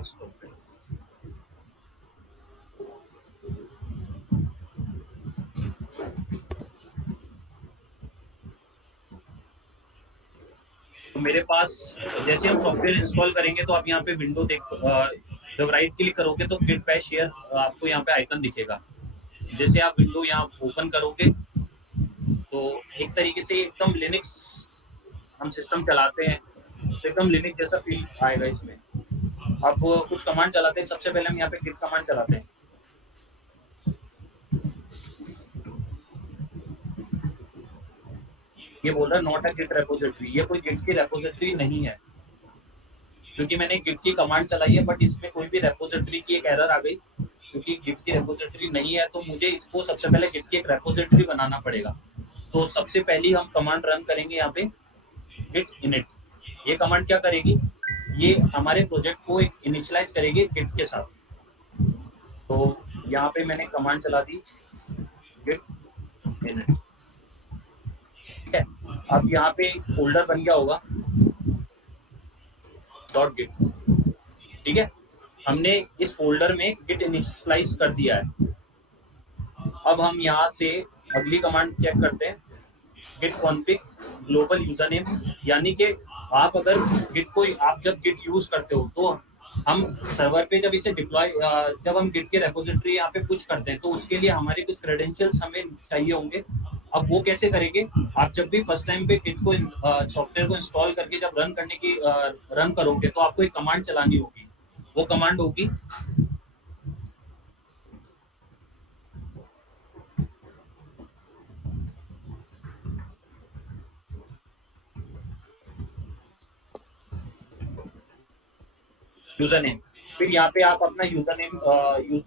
Desktop पे। तो मेरे पास जैसे हम सॉफ्टवेयर इंस्टॉल करेंगे तो आप यहाँ पे विंडो देख जब राइट क्लिक करोगे तो गिट बैश शेयर आपको यहाँ पे आइकन दिखेगा। जैसे आप विंडो यहाँ ओपन करोगे तो एक तरीके से एकदम लिनक्स हम सिस्टम चलाते हैं तो एकदम लिनक्स जैसा फील आएगा इसमें। आप कुछ कमांड चलाते हैं, सबसे पहले हम यहाँ पे गिट कमांड चलाते हैं। ये बोल रहा है नॉट अ गिट रेपोजिटरी, ये कोई गिट की रेपोजिटरी नहीं है क्योंकि मैंने गिट की कमांड चलाई है, बट इसमें कोई भी रेपोजिटरी की एक एरर आ गई क्योंकि गिट की रेपोजिटरी नहीं है। तो मुझे इसको सबसे पहले गिट की एक रेपोजिटरी बनाना पड़ेगा। तो सबसे पहली हम कमांड रन करेंगे यहाँ पे गिट इनिट। ये कमांड क्या करेगी, ये हमारे प्रोजेक्ट को एक इनिशियलाइज करेगी गिट के साथ। तो यहाँ पे मैंने कमांड चला दी गिट इनिट, ठीक है। अब यहाँ पे एक फोल्डर बन गया होगा डॉट गिट, ठीक है। हमने इस फोल्डर में गिट इनिशियलाइज कर दिया है। अब हम यहाँ से अगली कमांड चेक करते हैं git config global user name, यानी कि आप अगर गिट को आप जब गिट यूज करते हो तो हम सर्वर पे जब इसे डिप्लॉय जब हम गिट के रेपोजिटरी यहाँ पे पुश करते हैं तो उसके लिए हमारे कुछ क्रेडेंशियल्स हमें चाहिए होंगे। अब वो कैसे करेंगे, आप जब भी फर्स्ट टाइम पे गिट को सॉफ्टवेयर को इंस्टॉल करके जब रन करोगे तो आपको एक कमांड चलानी होगी। वो कमांड होगी यूजर नेम। फिर यहाँ पे आप अपना यूजर नेम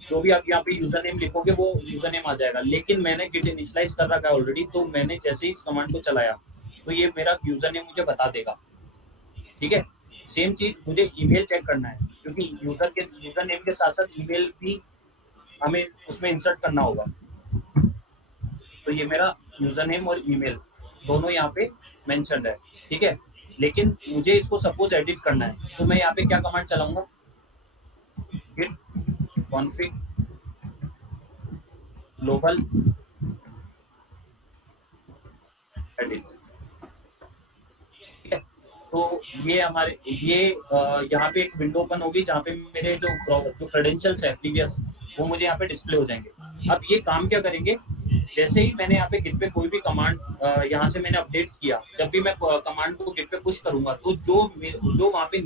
जो भी आप यहाँ पे यूजर नेम लिखोगे वो यूजर नेम आ जाएगा। लेकिन मैंने गिट इनिशियलाइज कर रखा है ऑलरेडी, तो मैंने जैसे ही इस कमांड को चलाया तो ये मेरा यूजर नेम मुझे बता देगा, ठीक है। सेम चीज मुझे ईमेल चेक करना है क्योंकि यूजर नेम के साथ साथ ईमेल भी हमें उसमें इंसर्ट करना होगा। तो ये मेरा यूजर नेम और ईमेल दोनों यहाँ पे मेंशन्ड है, ठीक है। लेकिन मुझे इसको सपोज एडिट करना है तो मैं यहाँ पे क्या कमांड चलाऊंगा, गिट कॉन्फिग ग्लोबल एडिट, ठीक है। तो ये हमारे यहाँ पे एक विंडो ओपन होगी जहाँ पे मेरे जो क्रेडेंशियल्स है प्रीवियस वो मुझे यहाँ पे डिस्प्ले हो जाएंगे। अब ये काम क्या करेंगे, जैसे ही मैंने यहाँ पे गिट पे कोई भी कमांड यहाँ से मैंने अपडेट किया, जब भी मैं कमांड को गिट पे पुश करूंगा तो जो वहाँ पे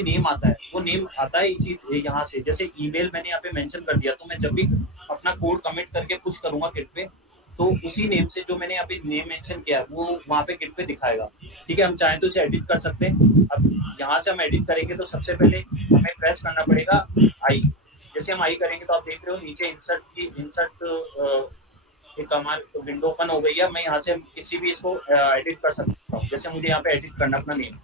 नेम आता है वो नेम आता है इसी यहाँ से। जैसे ईमेल मैंने यहाँ पे मेंशन कर दिया तो मैं जब भी अपना कोड कमिट करके पुश करूंगा गिट पे तो उसी नेम से जो मैंने यहाँ पे नेम मेंशन किया है वो वहाँ पे गिट पे दिखाएगा, ठीक है। हम चाहें तो इसे एडिट कर सकते हैं। अब यहाँ से हम एडिट करेंगे तो सबसे पहले हमें प्रेस करना पड़ेगा आई। जैसे हम आई करेंगे तो आप देख रहे हो नीचे इंसर्ट एक हमारी विंडो ओपन हो गई है। मैं यहाँ से किसी भी इसको एडिट कर सकता हूँ। जैसे मुझे यहाँ पे एडिट करना अपना नेम,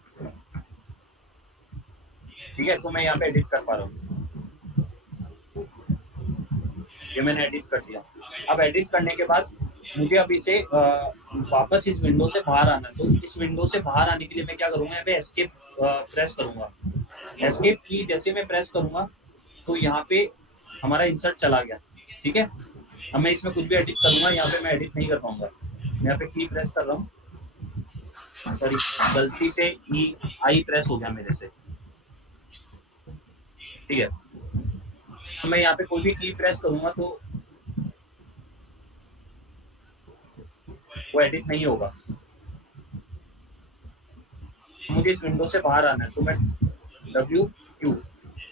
ठीक है, तो मैं यहाँ पे एडिट कर पा रहा हूँ। ये मैंने एडिट कर दिया। अब एडिट करने के बाद मुझे अब इसे वापस इस विंडो से बाहर आना है। तो इस विंडो से बाहर आने के लिए मैं क्या करूँगा, यहाँ पे एस्केप प्रेस करूँगा। एस्केप की जैसे मैं प्रेस करूँगा तो यहाँ पे हमारा इंसर्ट चला गया, ठीक है। अब मैं इसमें कुछ भी एडिट करूँगा, यहाँ पे मैं एडिट नहीं कर पाऊंगा। मैं यहाँ पे की प्रेस कर रहा हूँ, सॉरी गलती से ई आई प्रेस हो गया मेरे से, ठीक है। तो मैं यहाँ पे कोई भी की प्रेस करूँगा तो वो एडिट नहीं होगा। मुझे इस विंडो से बाहर आना है तो मैं WQ,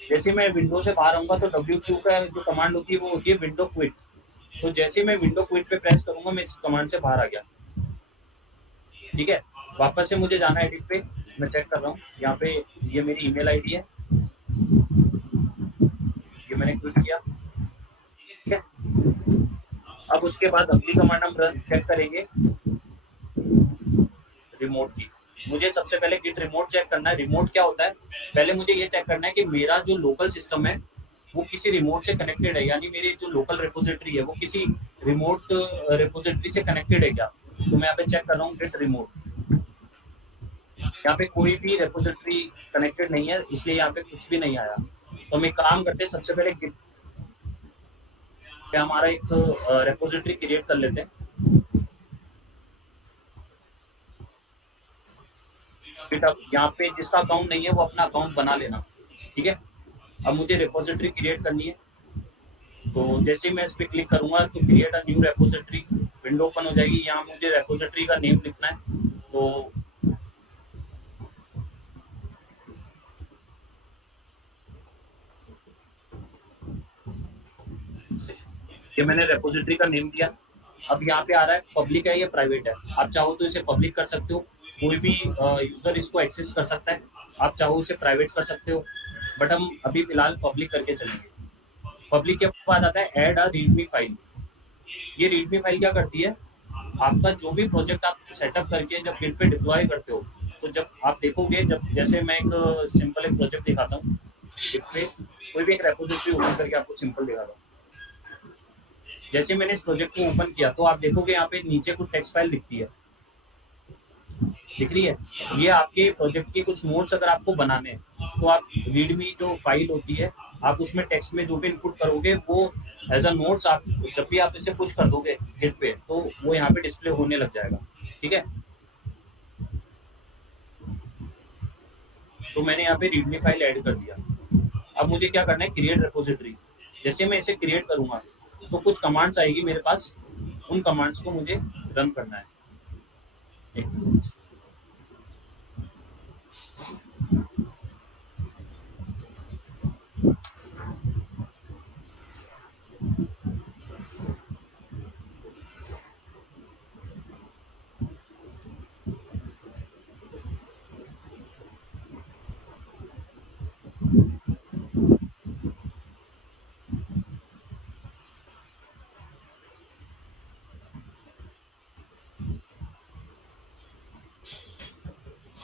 जैसे मैं विंडो से बाहर आऊंगा तो WQ का जो कमांड होती है वो होती है विंडो क्विट। तो जैसे मैं विंडो क्विट पे प्रेस करूंगा मैं इस कमांड से बाहर आ गया, ठीक है। वापस से मुझे जाना है एडिट पे, मैं चेक कर रहा हूँ यहाँ पे ये मेरी ईमेल आईडी है, ये मैंने क्विट किया, ठीक है। अब उसके बाद अगली कमांड हम चेक करेंगे रिमोट की। मुझे सबसे पहले गिट रिमोट चेक करना है। रिमोट क्या होता है, पहले मुझे ये चेक करना है कि मेरा जो लोकल सिस्टम है वो किसी रिमोट से कनेक्टेड है, यानी मेरी जो लोकल रिपोजिटरी है वो किसी रिमोट रिपोजिटरी से कनेक्टेड है क्या। तो मैं यहाँ पे चेक कर रहा हूँ गिट रिमोट, यहाँ पे कोई भी रेपोजिटरी कनेक्टेड नहीं है, इसलिए यहाँ पे कुछ भी नहीं आया। तो हम एक काम करते हैं, सबसे पहले गिट पे हमारा एक रेपोजिटरी क्रिएट कर लेते हैं। गिट अब यहाँ पे जिसका अकाउंट नहीं है वो अपना अकाउंट बना लेना, ठीक है। अब मुझे रेपोजिटरी क्रिएट करनी है, तो जैसे ही मैं इस पर क्लिक करूंगा तो create a new repository window open हो जाएगी। यहाँ मुझे रेपोजिटरी का नेम लिखना है, तो ये मैंने रेपोजिटरी का नेम दिया। अब यहाँ पे आ रहा है पब्लिक है या प्राइवेट है। आप चाहो तो इसे पब्लिक कर सकते हो, कोई भी यूजर इसको एक्सेस कर सकता है। आप चाहो इसे प्राइवेट कर सकते हो, बट हम अभी फिलहाल पब्लिक करके चलेंगे। पब्लिक के बाद आता है ऐड अ रीडमी फाइल। ये रीडमी फाइल क्या करती है, आपका जो भी प्रोजेक्ट आप सेटअप करके जब गिट पे डिप्लॉय करते हो, तो जब आप देखोगे, जब जैसे मैं एक सिंपल एक प्रोजेक्ट दिखाता हूँ गिट पे, कोई भी एक रेपोजिटरी ओपन करके आपको सिंपल दिखाता हूँ। जैसे मैंने इस प्रोजेक्ट को ओपन किया तो आप देखोगे यहाँ पे नीचे कुछ टेक्स्ट फाइल दिखती है, दिख रही है। ये आपके प्रोजेक्ट के कुछ नोट्स अगर आपको बनाने हैं, तो आप रीडमी जो फाइल होती है, आप उसमें टेक्स्ट में जो भी इनपुट करोगे वो एज अ नोट्स, आप जब भी आप इसे पुश कर दोगे गिट पे, तो वो यहाँ पे डिस्प्ले होने लग जाएगा, ठीक है। तो मैंने यहाँ पे रीडमी फाइल ऐड कर दिया। अब मुझे क्या करना है, क्रिएट रेपोजिटरी। जैसे मैं इसे क्रिएट करूंगा तो कुछ कमांड्स आएगी मेरे पास, उन कमांड्स को मुझे रन करना है। एक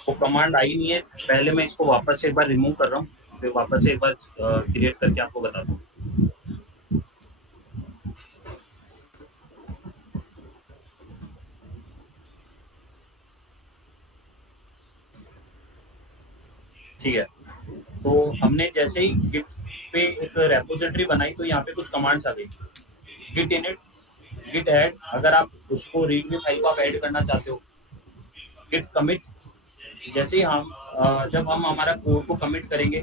वो कमांड आई नहीं है, पहले मैं इसको वापस से एक बार रिमूव कर रहा हूँ, फिर वापस से एक बार क्रिएट करके आपको बताता हूँ। ठीक है, तो हमने जैसे ही गिट पे एक रेपोजिटरी बनाई तो यहाँ पे कुछ कमांड्स आ गई। गिट इनिट, गिट ऐड, अगर आप उसको रीडमी फाइल को आप ऐड करना चाहते हो। गिट कमिट, जैसे ही हम जब हम हमारा कोड को कमिट करेंगे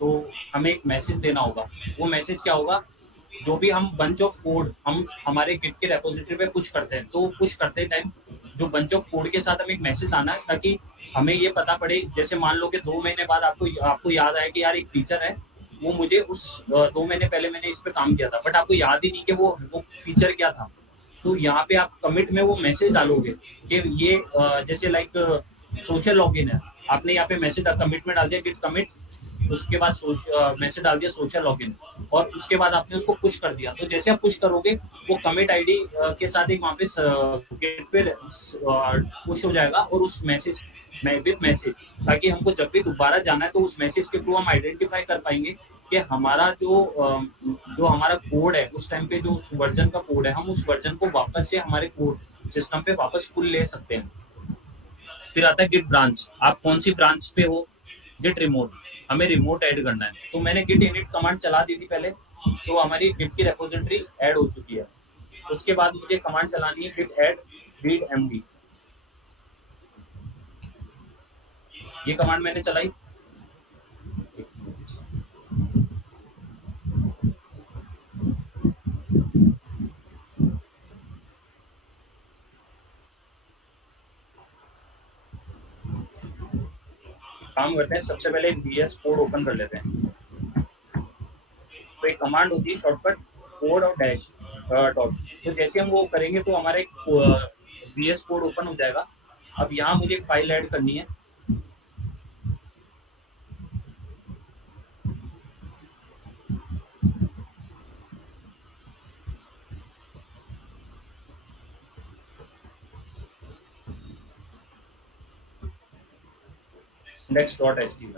तो हमें एक मैसेज देना होगा। वो मैसेज क्या होगा, जो भी हम बंच ऑफ कोड हम हमारे गिट के रेपोजिटरी पे पुश करते हैं, तो पुश करते टाइम जो बंच ऑफ कोड के साथ हमें एक मैसेज आना है, ताकि हमें ये पता पड़े। जैसे मान लो कि 2 महीने बाद आपको आपको याद आया कि यार एक फीचर है, वो मुझे उस 2 महीने पहले मैंने इस पे काम किया था, बट आपको याद ही नहीं कि वो फीचर क्या था। तो यहाँ पे आप कमिट में वो मैसेज डालोगे कि ये जैसे लाइक सोशल लॉगिन है, आपने यहाँ पे मैसेज कमिट में डाल दिया गिट कमिट, उसके बाद मैसेज डाल दिया सोशल लॉगिन, और उसके बाद आपने उसको पुश कर दिया। तो जैसे आप पुश करोगे वो कमिट आईडी के साथ एक वहाँ पे गेट पे पुश हो जाएगा, और उस मैसेज में विद मैसेज, ताकि हमको जब भी दोबारा जाना है तो उस मैसेज के थ्रू हम आइडेंटिफाई कर पाएंगे कि हमारा जो हमारा कोड है उस टाइम पे जो वर्जन का कोड है, हम उस वर्जन को वापस से हमारे कोड सिस्टम पे वापस पुल ले सकते हैं। फिर आता है गिट ब्रांच, आप कौन सी ब्रांच पे हो। गिट रिमोट, हमें रिमोट ऐड करना है, तो मैंने गिट इनिट कमांड चला दी थी पहले, तो हमारी गिट की रेपोजिटरी ऐड हो चुकी है। उसके बाद मुझे कमांड चलानी है गिट ऐड रीड एमडी। ये कमांड मैंने चलाई। काम करते हैं, सबसे पहले वीएस कोड ओपन कर लेते हैं। तो एक कमांड होती है शॉर्टकट, कोड और डैश डॉट। तो जैसे हम वो करेंगे तो हमारा एक वीएस कोड ओपन हो जाएगा। अब यहाँ मुझे एक फाइल ऐड करनी है। Index dot H T.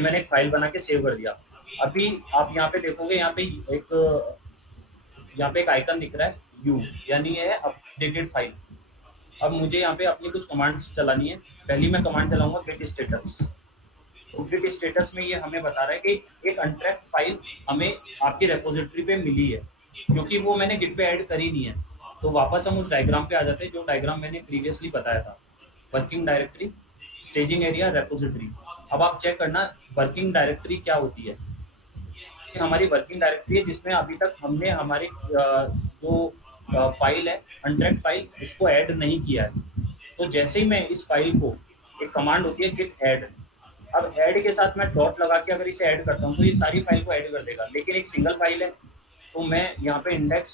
मैंने एक फाइल बना के सेव कर दिया। अभी आप यहाँ पे देखोगे, यहाँ पे एक आइकन दिख रहा है यू, यानी ये है अपडेटेड फाइल। अब मुझे यहाँ पे अपनी कुछ कमांड्स चलानी है। पहली मैं कमांड चलाऊंगा गेट स्टेटस। तो गेट स्टेटस में ये हमें बता रहा है कि एक अनट्रैक्ड फाइल हमें आपकी रेपोजिटरी पे मिली है, क्योंकि वो मैंने गिट पे ऐड करी नहीं है। तो वापस हम उस डायग्राम पे आ जाते हैं जो डायग्राम मैंने प्रीवियसली बताया था। Working directory, staging area, repository. अब आप चेक करना वर्किंग डायरेक्टरी क्या होती है। ये हमारी वर्किंग डायरेक्टरी है जिसमें अभी तक हमने हमारी जो फाइल है, अनट्रैक्ड फाइल, उसको ऐड नहीं किया है। तो जैसे ही मैं इस फाइल को, एक कमांड होती है गिट ऐड। अब ऐड के साथ मैं डॉट लगा के अगर इसे ऐड करता हूँ तो ये सारी फाइल को ऐड कर देगा, लेकिन एक सिंगल फाइल है। तो मैं यहाँ पे इंडेक्स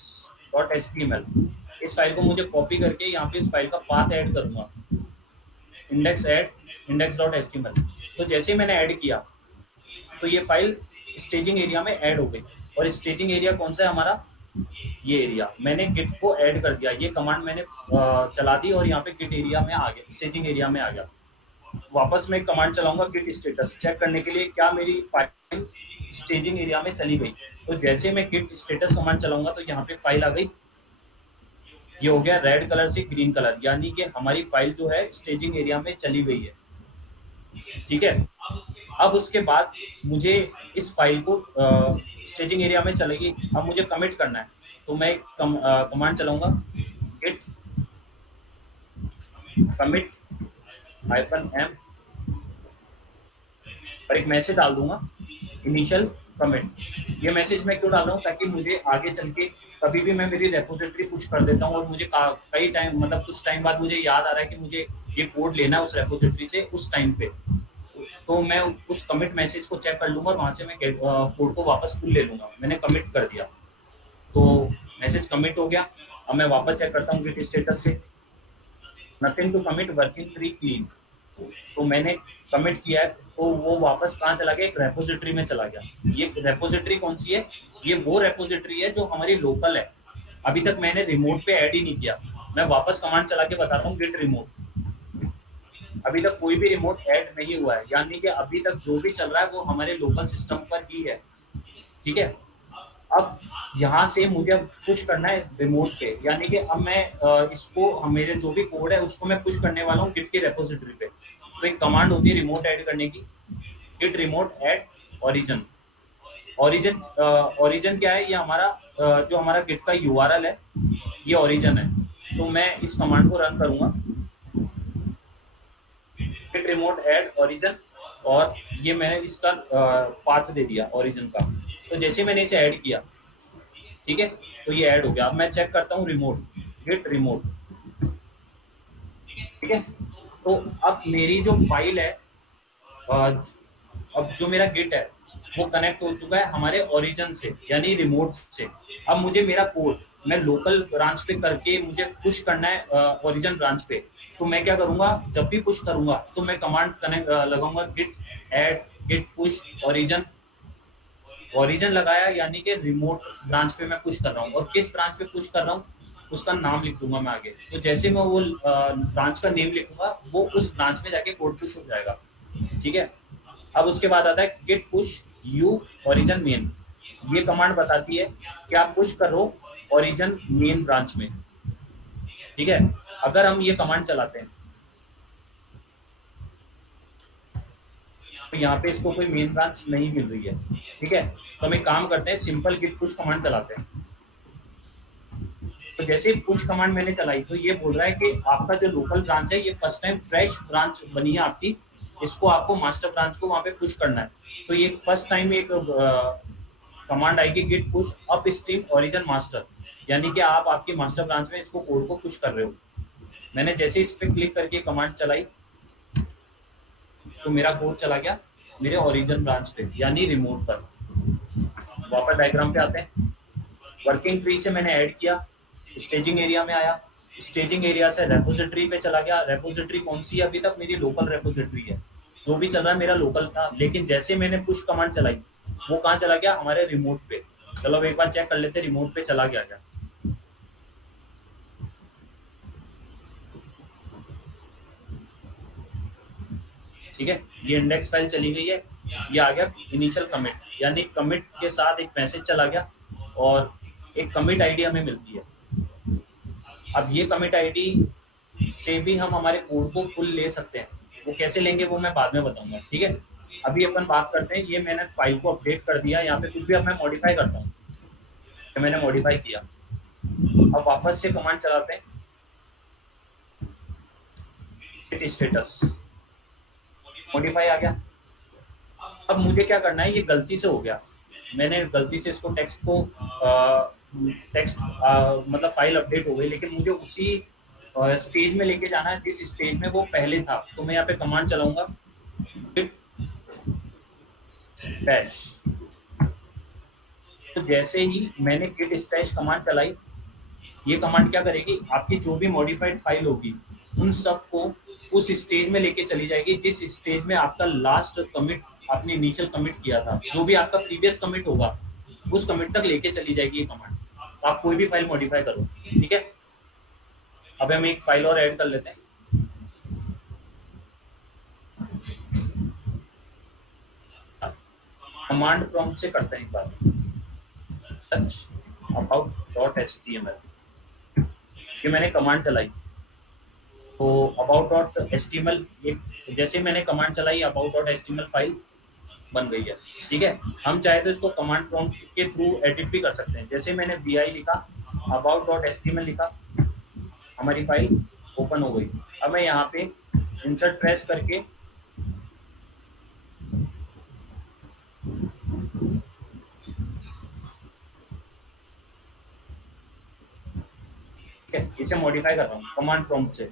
डॉट एचटीएमएल, इस फाइल को मुझे कॉपी करके यहाँ पे इस फाइल का पाथ ऐड करूंगा, index add index dot HTML. तो जैसे ही मैंने ऐड किया तो ये फाइल स्टेजिंग एरिया में ऐड हो गई। और स्टेजिंग एरिया कौन सा है हमारा, ये एरिया। मैंने गिट को ऐड कर दिया, ये कमांड मैंने चला दी और यहाँ पे गिट एरिया में आ गया, स्टेजिंग एरिया में आ गया। वापस मैं एक कमांड चलाऊंगा गिट स्टेटस, चेक करने के लिए क्या मेरी फाइल स्टेजिंग एरिया में चली गई। तो जैसे मैं गिट स्टेटस कमांड चलाऊंगा तो यहाँ पे फाइल आ गई। ये हो गया रेड कलर से ग्रीन कलर, यानी कि हमारी फाइल जो है स्टेजिंग एरिया में चली गई है। ठीक है। अब उसके बाद मुझे इस फाइल को स्टेजिंग एरिया में चलेगी, अब मुझे कमिट करना है। तो मैं एक कमांड चलाऊंगा गिट कमिट -m और एक मैसेज डाल दूंगा इनिशियल कमिट। ये मैसेज मैं क्यों डाल रहा हूँ, ताकि मुझे आगे चल के कभी भी मैं मेरी रेपोजिटरी पुश कर देता हूँ और मुझे कई टाइम, मतलब कुछ टाइम बाद मुझे याद आ रहा है कि मुझे ये कोड लेना है उस रेपोजिटरी से उस टाइम पे, तो मैं उस कमिट मैसेज को चेक कर लूंगा और वहां से मैं कोड को वापस पुल ले लूंगा। मैंने कमिट कर दिया तो मैसेज कमिट हो गया। अब मैं वापस चेक करता हूँ गिट स्टेटस से, nothing to commit, working tree clean. तो मैंने कमिट किया है तो वो वापस कहाँ चला गया, एक रेपोजिटरी में चला गया। ये रेपोजिटरी कौन सी है, ये वो रेपोजिटरी है जो हमारी लोकल है। अभी तक मैंने रिमोट पे ऐड ही नहीं किया। मैं वापस कमांड चला के बता रहा हूँ गिट रिमोट। अभी तक कोई भी रिमोट ऐड नहीं हुआ है, यानी कि अभी तक जो भी चल रहा है वो हमारे लोकल सिस्टम पर ही है। ठीक है। अब यहाँ से मुझे अब पुश करना है रिमोट पे, यानी कि अब मैं इसको, मेरे जो भी कोड है उसको मैं पुश करने वाला हूँ गिट की रेपोजिटरी पे। तो एक कमांड होती है रिमोट ऐड करने की, git remote add origin. Origin origin क्या है, ये हमारा जो हमारा गिट का यूआरएल है, ये ओरिजिन है। तो मैं इस कमांड को रन करूंगा गिट रिमोट ऐड ओरिजिन, और ये मैंने इसका पाथ दे दिया ओरिजिन का। तो जैसे मैंने इसे ऐड किया, ठीक है, तो ये ऐड हो गया। अब मैं चेक करता हूँ रिमोट, गिट रिमोट। ठीक है। तो अब मेरी जो फाइल है, अब जो मेरा गिट है वो कनेक्ट हो चुका है हमारे ओरिजिन से, यानी रिमोट से। अब मुझे मेरा कोड मैं लोकल ब्रांच पे करके मुझे पुश करना है ओरिजिन ब्रांच पे। तो मैं क्या करूंगा, जब भी पुश करूंगा तो मैं कमांड कनेक्ट लगाऊंगा git add git push origin. Origin लगाया यानी कि रिमोट ब्रांच पे मैं पुश कर रहा हूँ, और किस ब्रांच पे पुश कर रहा हूँ उसका नाम लिख दूंगा मैं आगे। तो जैसे मैं वो ब्रांच का नेम लिखूंगा वो उस ब्रांच में जाके कोड पुश हो जाएगा। ठीक है। अब उसके बाद आता है git push u origin main. ये कमांड बताती है कि आप पुश करो ओरिजिन मेन ब्रांच में। ठीक है। अगर हम ये कमांड चलाते हैं तो यहाँ पे इसको कोई मेन ब्रांच नहीं मिल रही है। ठीक है। तो हम एक काम करते हैं, सिंपल गिट पुश कमांड चलाते हैं। तो जैसे पुश कमांड मैंने चलाई तो ये बोल रहा है कि आपका जो लोकल ब्रांच है, ये फर्स्ट टाइम फ्रेश ब्रांच बनी है आपकी, इसको आपको मास्टर ब्रांच को वहां पे पुश करना है। तो ये फर्स्ट टाइम एक कमांड आएगी git push upstream origin master, यानी कि आप आपकी मास्टर ब्रांच में इसको कोड को पुश कर रहे हो। मैंने जैसे इस पे क्लिक करके कमांड चलाई तो मेरा कोड चला गया मेरे ओरिजिन ब्रांच पे, यानी रिमोट पर। वापस डायग्राम पे आते हैं। वर्किंग ट्री से मैंने ऐड किया, स्टेजिंग एरिया में आया, स्टेजिंग एरिया से रेपोजिटरी पे चला गया। रेपोजिटरी कौन सी है, अभी तक मेरी लोकल रेपोजिटरी है। जो भी चल रहा है मेरा लोकल था, लेकिन जैसे मैंने पुश कमांड चलाई वो कहाँ चला गया, हमारे रिमोट पे। चलो अब एक बार चेक कर लेते, रिमोट पे चला गया क्या। ठीक है। ये इंडेक्स फाइल चली गई है। ये आ गया इनिशियल कमिट, यानी कमिट के साथ एक मैसेज चला गया और एक कमिट आईडी हमें मिलती है। अब ये कमिट आईडी से भी हम हमारे कोड को पुल ले सकते हैं। वो कैसे लेंगे वो मैं बाद में बताऊंगा, ठीक है। अभी अपन बात करते हैं, ये मैंने फाइल को अपडेट कर दिया, यहाँ पे कुछ भी अब मैं मॉडिफाई करता हूँ, मैंने मॉडिफाई किया। अब वापस से कमांड चलाते हैं, git स्टेटस मॉडिफाई आ गया। अब मुझे क्या करना है, ये गलती से हो गया, मैंने गलती से इसको टेक्स्ट मतलब फाइल अपडेट हो गई, लेकिन मुझे उसी स्टेज में लेके जाना है जिस स्टेज में वो पहले था। तो मैं यहाँ पे कमांड चलाऊंगा git stash। तो जैसे ही मैंने git stash कमांड चलाई, ये कमांड क्या करेगी, आपकी जो भी मॉडिफाइड फाइल होगी उन सबको उस स्टेज में लेके चली जाएगी जिस स्टेज में आपका लास्ट कमिट, आपने इनिशियल कमिट किया था। जो भी आपका प्रीवियस कमिट होगा उस कमिट तक लेके चली जाएगी ये कमांड। तो आप कोई भी फाइल मॉडिफाई करो, ठीक है। अब हम एक फाइल और ऐड कर लेते हैं। कमांड प्रॉम्प्ट से करते हैं एक बार, सर्च about.html। ये मैंने कमांड चलाई, तो about.html एक, जैसे मैंने कमांड चलाई about.html फाइल बन गई है, ठीक है। हम चाहे तो इसको कमांड प्रॉम्प्ट के थ्रू एडिट भी कर सकते हैं। जैसे मैंने vi लिखा, about.html लिखा, हमारी फाइल ओपन हो गई। अब मैं यहाँ पे इंसर्ट प्रेस करके इसे मॉडिफाई कर रहा हूँ कमांड प्रॉम्प्ट से।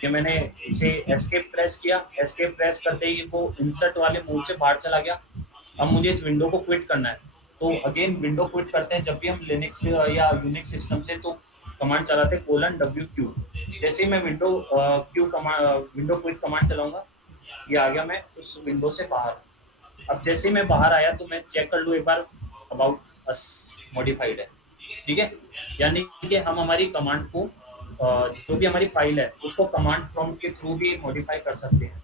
कि मैंने इसे एस्केप प्रेस किया, एस्केप प्रेस करते ही वो इंसर्ट वाले मोड से बाहर चला गया। अब मुझे इस विंडो को क्विट करना है, तो अगेन विंडो क्विट करते हैं जब भी हम लिनक्स या यूनिक्स सिस्टम से, तो कमांड चलाते हैं :wq। जैसे ही मैं विंडो क्विट कमांड चलाऊंगा, ये आ गया मैं उस विंडो से बाहर। अब जैसे ही मैं बाहर आया तो मैं चेक कर लूँ एक बार, अबाउट अस मॉडिफाइड है, ठीक है। यानी कि हम हमारी कमांड को जो भी हमारी फाइल है उसको कमांड प्रॉम्प्ट के थ्रू भी मॉडिफाई कर सकते हैं।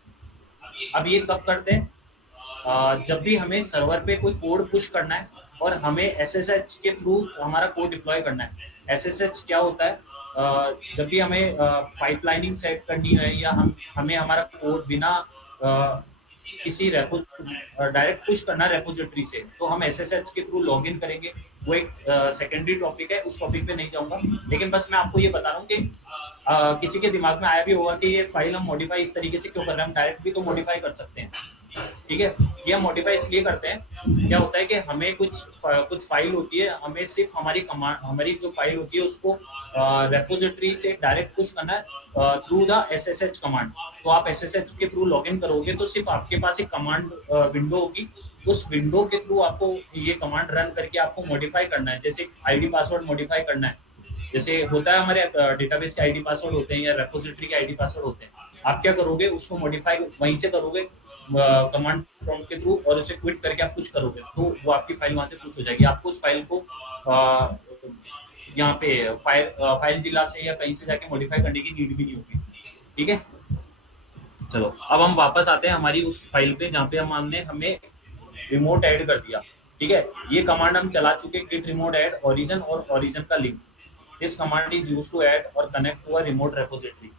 अब ये कब करते हैं, जब भी हमें सर्वर पे कोई कोड पुश करना है और हमें एसएसएच के थ्रू हमारा कोड डिप्लॉय करना है। एसएसएच क्या होता है, जब भी हमें पाइपलाइनिंग सेट करनी है या हमें हमारा कोड बिना किसी डायरेक्ट पुश करना रेपोजिटरी से, तो हम एसएसएच के थ्रू लॉगिन करेंगे। वो एक सेकेंडरी टॉपिक है, उस टॉपिक पे नहीं जाऊंगा, लेकिन बस मैं आपको ये बता रहा हूँ कि किसी के दिमाग में आया भी होगा कि ये फाइल हम मॉडिफाई इस तरीके से क्यों कर रहे हैं। हम डायरेक्ट भी तो मॉडिफाई कर सकते हैं, ठीक है। ये हम मॉडिफाई इसलिए करते हैं, क्या होता है कि हमें कुछ फाइल होती है, हमें सिर्फ हमारी जो फाइल होती है उसको रेपोजिटरी से डायरेक्ट पुश करना है थ्रू द एसएसएच कमांड। तो आप एसएसएच के थ्रू लॉगिन करोगे तो सिर्फ आपके पास एक कमांड विंडो होगी, उस विंडो के थ्रू आपको ये कमांड रन करके आपको मॉडिफाई करना है। जैसे आईडी पासवर्ड मॉडिफाई करना है, जैसे होता है हमारे डेटाबेस के आईडी पासवर्ड होते हैं या रेपोजिटरी के आईडी पासवर्ड होते हैं। आप क्या करोगे, उसको मॉडिफाई वहीं से करोगे कमांड प्रॉम्प्ट के थ्रू, और उसे क्विट करके आप पुश करोगे तो वो आपकी फाइल वहां से पुश हो जाएगी। आपको उस फाइल को यहाँ पे फाइल जिला से या कहीं से जाके मॉडिफाई करने की नीड भी नहीं होगी, ठीक है। चलो अब हम वापस आते हैं हमारी उस फाइल पे जहाँ पे हमने हमें रिमोट ऐड कर दिया, ठीक है। ये कमांड हम चला चुके, git remote add origin और origin का link. This command is used to add or connect to a remote repository.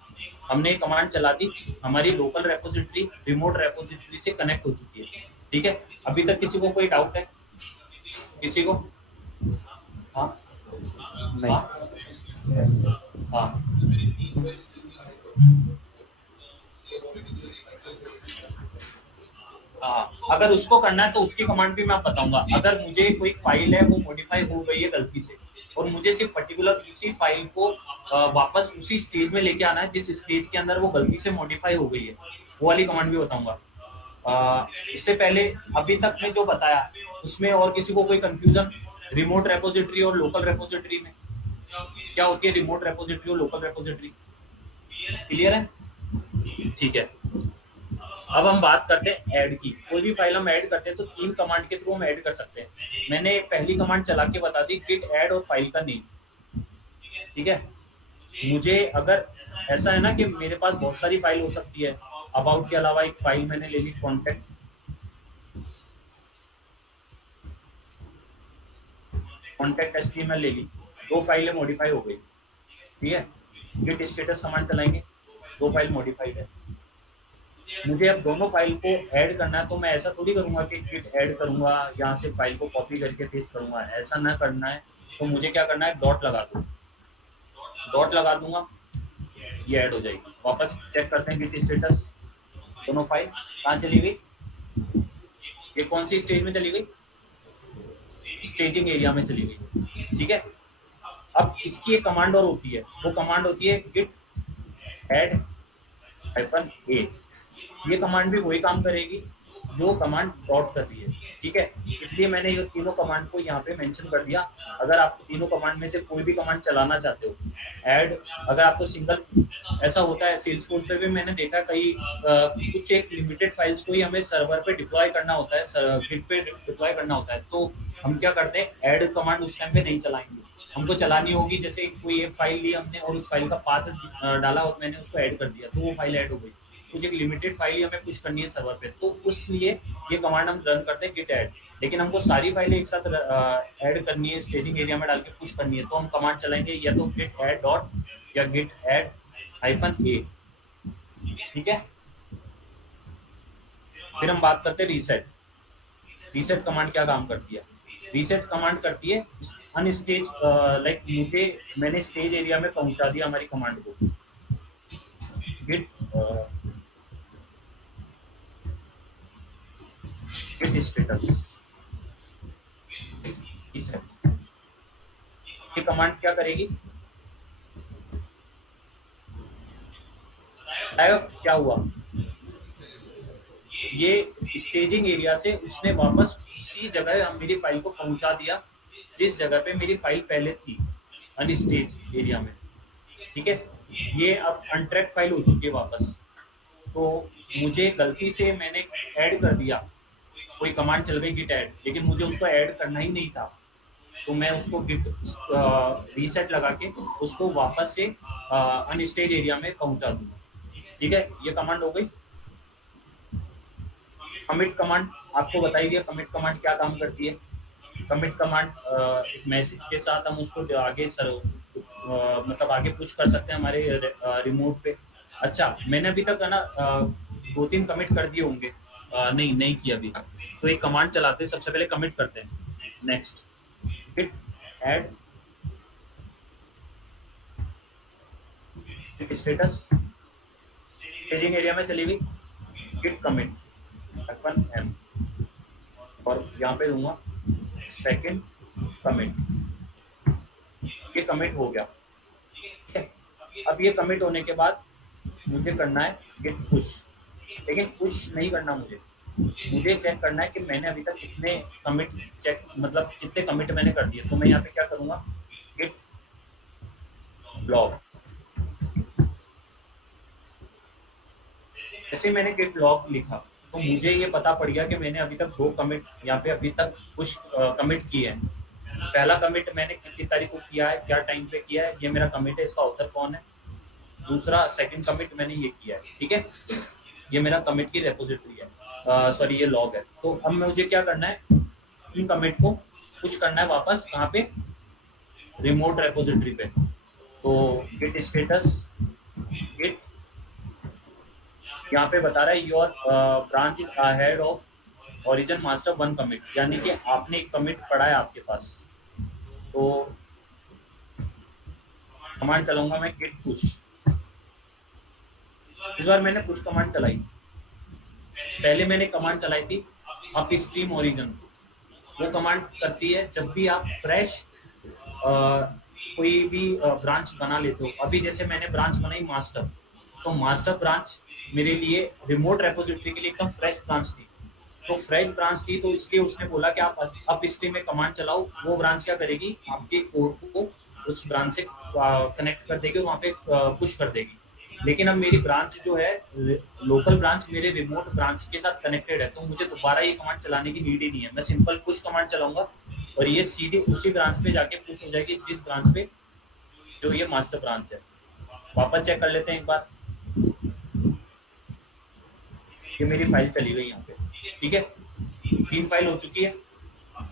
हमने ये कमांड चला दी, हमारी लोकल रेपोजिटरी रिमोट रेपोजिटरी से कनेक्ट हो चुकी है, ठीक है। अभी तक किसी को कोई डाउट है, किसी को? हाँ नहीं। हाँ हाँ, अगर उसको करना है तो उसकी कमांड भी मैं बताऊंगा। अगर मुझे कोई फाइल है वो मॉडिफाई हो गई है गलती से और मुझे सिर्फ पर्टिकुलर उसी फाइल को वापस उसी स्टेज में लेके आना है जिस स्टेज के अंदर वो गलती से मॉडिफाई हो गई है, वो वाली कमांड भी बताऊंगा। इससे पहले अभी तक मैं जो बताया उसमें और किसी को कोई कंफ्यूजन, रिमोट रेपोजिटरी और लोकल रेपोजिटरी में क्या होती है, रिमोट रेपोजिटरी और लोकल रेपोजिटरी क्लियर है? ठीक है। अब हम बात करते हैं ऐड की। कोई भी फाइल हम ऐड करते हैं तो 3 कमांड के थ्रू हम ऐड कर सकते हैं। मैंने पहली कमांड चला के बता दी, git ऐड और फाइल का नेम, ठीक है। मुझे अगर ऐसा है ना कि मेरे पास बहुत सारी फाइल हो सकती है, अबाउट के अलावा एक फाइल मैंने ले ली कॉन्टेक्ट, कॉन्टैक्ट एचटीएमएल ले ली, 2 फाइलें मॉडिफाई हो गई, ठीक है। गिट स्टेटस कमांड चलाएंगे, 2 फाइल मॉडिफाइड है। मुझे अब दोनों फाइल को ऐड करना है, तो मैं ऐसा थोड़ी करूंगा कि गिट ऐड करूंगा यहाँ से फाइल को कॉपी करके पेस्ट करूंगा, ऐसा ना करना है। तो मुझे क्या करना है, डॉट लगा दूँ, डॉट लगा दूंगा, ये ऐड हो जाएगी। वापस चेक करते हैं गिट स्टेटस, दोनों फाइल कहाँ चली गई, ये कौन सी स्टेज में चली गई, स्टेजिंग एरिया में चली गई, ठीक है। अब इसकी एक कमांड और होती है, वो कमांड होती है गिट ऐड -a। ये कमांड भी वही काम करेगी जो कमांड डॉट कर रही है, ठीक है। इसलिए मैंने ये तीनों कमांड को यहाँ पे मेंशन कर दिया। अगर आप तीनों कमांड में से कोई भी कमांड चलाना चाहते हो, ऐड, अगर आपको सिंगल, ऐसा होता है सेल्सफोर्स पे भी मैंने देखा, कई कुछ एक लिमिटेड फाइल्स को ही हमें सर्वर पे डिप्लॉय करना होता है, गिट पे डिप्लॉय करना होता है, तो हम क्या करते हैं, ऐड कमांड उस टाइम पे नहीं चलाएंगे, हमको चलानी होगी जैसे कोई एक फाइल ली हमने और उस फाइल का पाथ डाला और मैंने उसको ऐड कर दिया, तो वो फाइल ऐड हो गई। कुछ एक लिमिटेड फाइल ही हमें पुश करनी है सर्वर पे, तो उसलिए ये कमांड हम रन करते हैं गिट ऐड। लेकिन हमको सारी फाइलें एक साथ ऐड करनी है, स्टेजिंग एरिया में डाल के पुश करनी है, तो हम कमांड चलाएंगे या तो गिट ऐड डॉट या गिट ऐड -a, ठीक है। फिर हम बात करते हैं रीसेट। रीसेट कमांड क्या काम करती है, रीसेट कमांड करती है अनस्टेज, लाइक मैंने स्टेज एरिया में पहुंचा दिया हमारी कमांड को, गिट गिट स्टेटस, ये कमांड क्या करेगी, क्या हुआ, ये स्टेजिंग एरिया से उसने वापस उसी जगह मेरी फाइल को पहुंचा दिया जिस जगह पे मेरी फाइल पहले थी, अनस्टेज एरिया में, ठीक है। ये अब अनट्रैक्ड फाइल हो चुकी है वापस। तो मुझे गलती से मैंने ऐड कर दिया, कोई कमांड चल गई गिट ऐड, लेकिन मुझे उसको ऐड करना ही नहीं था, तो मैं उसको गिट रीसेट लगा के उसको वापस से अनस्टेज एरिया में पहुंचा दूंगा, ठीक है। ये कमांड हो गई। कमिट कमांड आपको बताई दिया, कमिट कमांड क्या काम करती है। कमिट कमांड एक मैसेज के साथ हम उसको आगे मतलब आगे पुश कर सकते हैं हमारे रिमोट पे। अच्छा, मैंने अभी तक है ना 2-3 कमिट कर दिए होंगे, नहीं किया अभी, तो एक कमांड चलाते हैं, सबसे पहले कमिट करते हैं, next git add status, staging area में चली गई, गिट कमिट -m, और यहाँ पे दूंगा सेकंड कमिट, ये कमिट हो गया, ठीक है। अब ये कमिट होने के बाद मुझे करना है गिट पुश, लेकिन पुश नहीं करना, मुझे चेक करना है कि मैंने अभी तक कितने कमिट चेक, मतलब कितने कमिट मैंने कर दिए। तो मैं यहाँ पे क्या करूँगा, गिट लॉग, जैसे मैंने गिट लॉग लिखा तो मुझे ये पता पड़ गया कि मैंने अभी तक 2 कमिट यहाँ पे अभी तक पुश कमिट किए हैं। पहला कमिट मैंने कितनी तारीख को किया है, क्या टाइम पे किया है, ये मेरा कमिट है, इसका ऑथर कौन है। दूसरा सेकंड कमिट मैंने ये किया है, ठीक है, ये मेरा कमिट की रेपोजिटरी है, सॉरी ये लॉग है। तो अब मुझे क्या करना है, इन कमिट को पुश करना है वापस कहाँ पे, रिमोट रेपोजिटरी पे। तो गिट स्टेटस, गिट, यहाँ पे बता रहा है your branch is ahead of origin master 1 commit, यानी कि आपने एक कमिट पड़ा है आपके पास। तो कमांड चलाऊंगा मैं गिट पुश, इस बार मैंने पुश कमांड चलाई, पहले मैंने कमांड चलाई थी अप स्ट्रीम ओरिजिन। वो कमांड करती है जब भी आप फ्रेश कोई भी ब्रांच बना लेते हो। अभी जैसे मैंने ब्रांच बनाई मास्टर, तो मास्टर ब्रांच मेरे लिए रिमोट रेपोजिटरी के लिए एकदम फ्रेश ब्रांच थी, तो फ्रेश ब्रांच थी, तो इसलिए उसने बोला कि आप अप स्ट्रीम में कमांड चलाओ। वो ब्रांच क्या करेगी, आपके कोड को उस ब्रांच से कनेक्ट कर देगी और वहाँ पे पुश कर देगी। लेकिन अब मेरी ब्रांच जो है, लोकल ब्रांच मेरे रिमोट ब्रांच के साथ कनेक्टेड है, तो मुझे दोबारा ये कमांड चलाने की नीड ही नहीं है। मैं सिंपल पुश कमांड चलाऊंगा और ये सीधे उसी ब्रांच पे जाके पुश हो जाएगी जिस ब्रांच पे जो ये मास्टर ब्रांच है। वापस चेक कर लेते हैं एक बार, ये मेरी फाइल चली गई यहाँ पे, ठीक है, 3 फाइल हो चुकी है।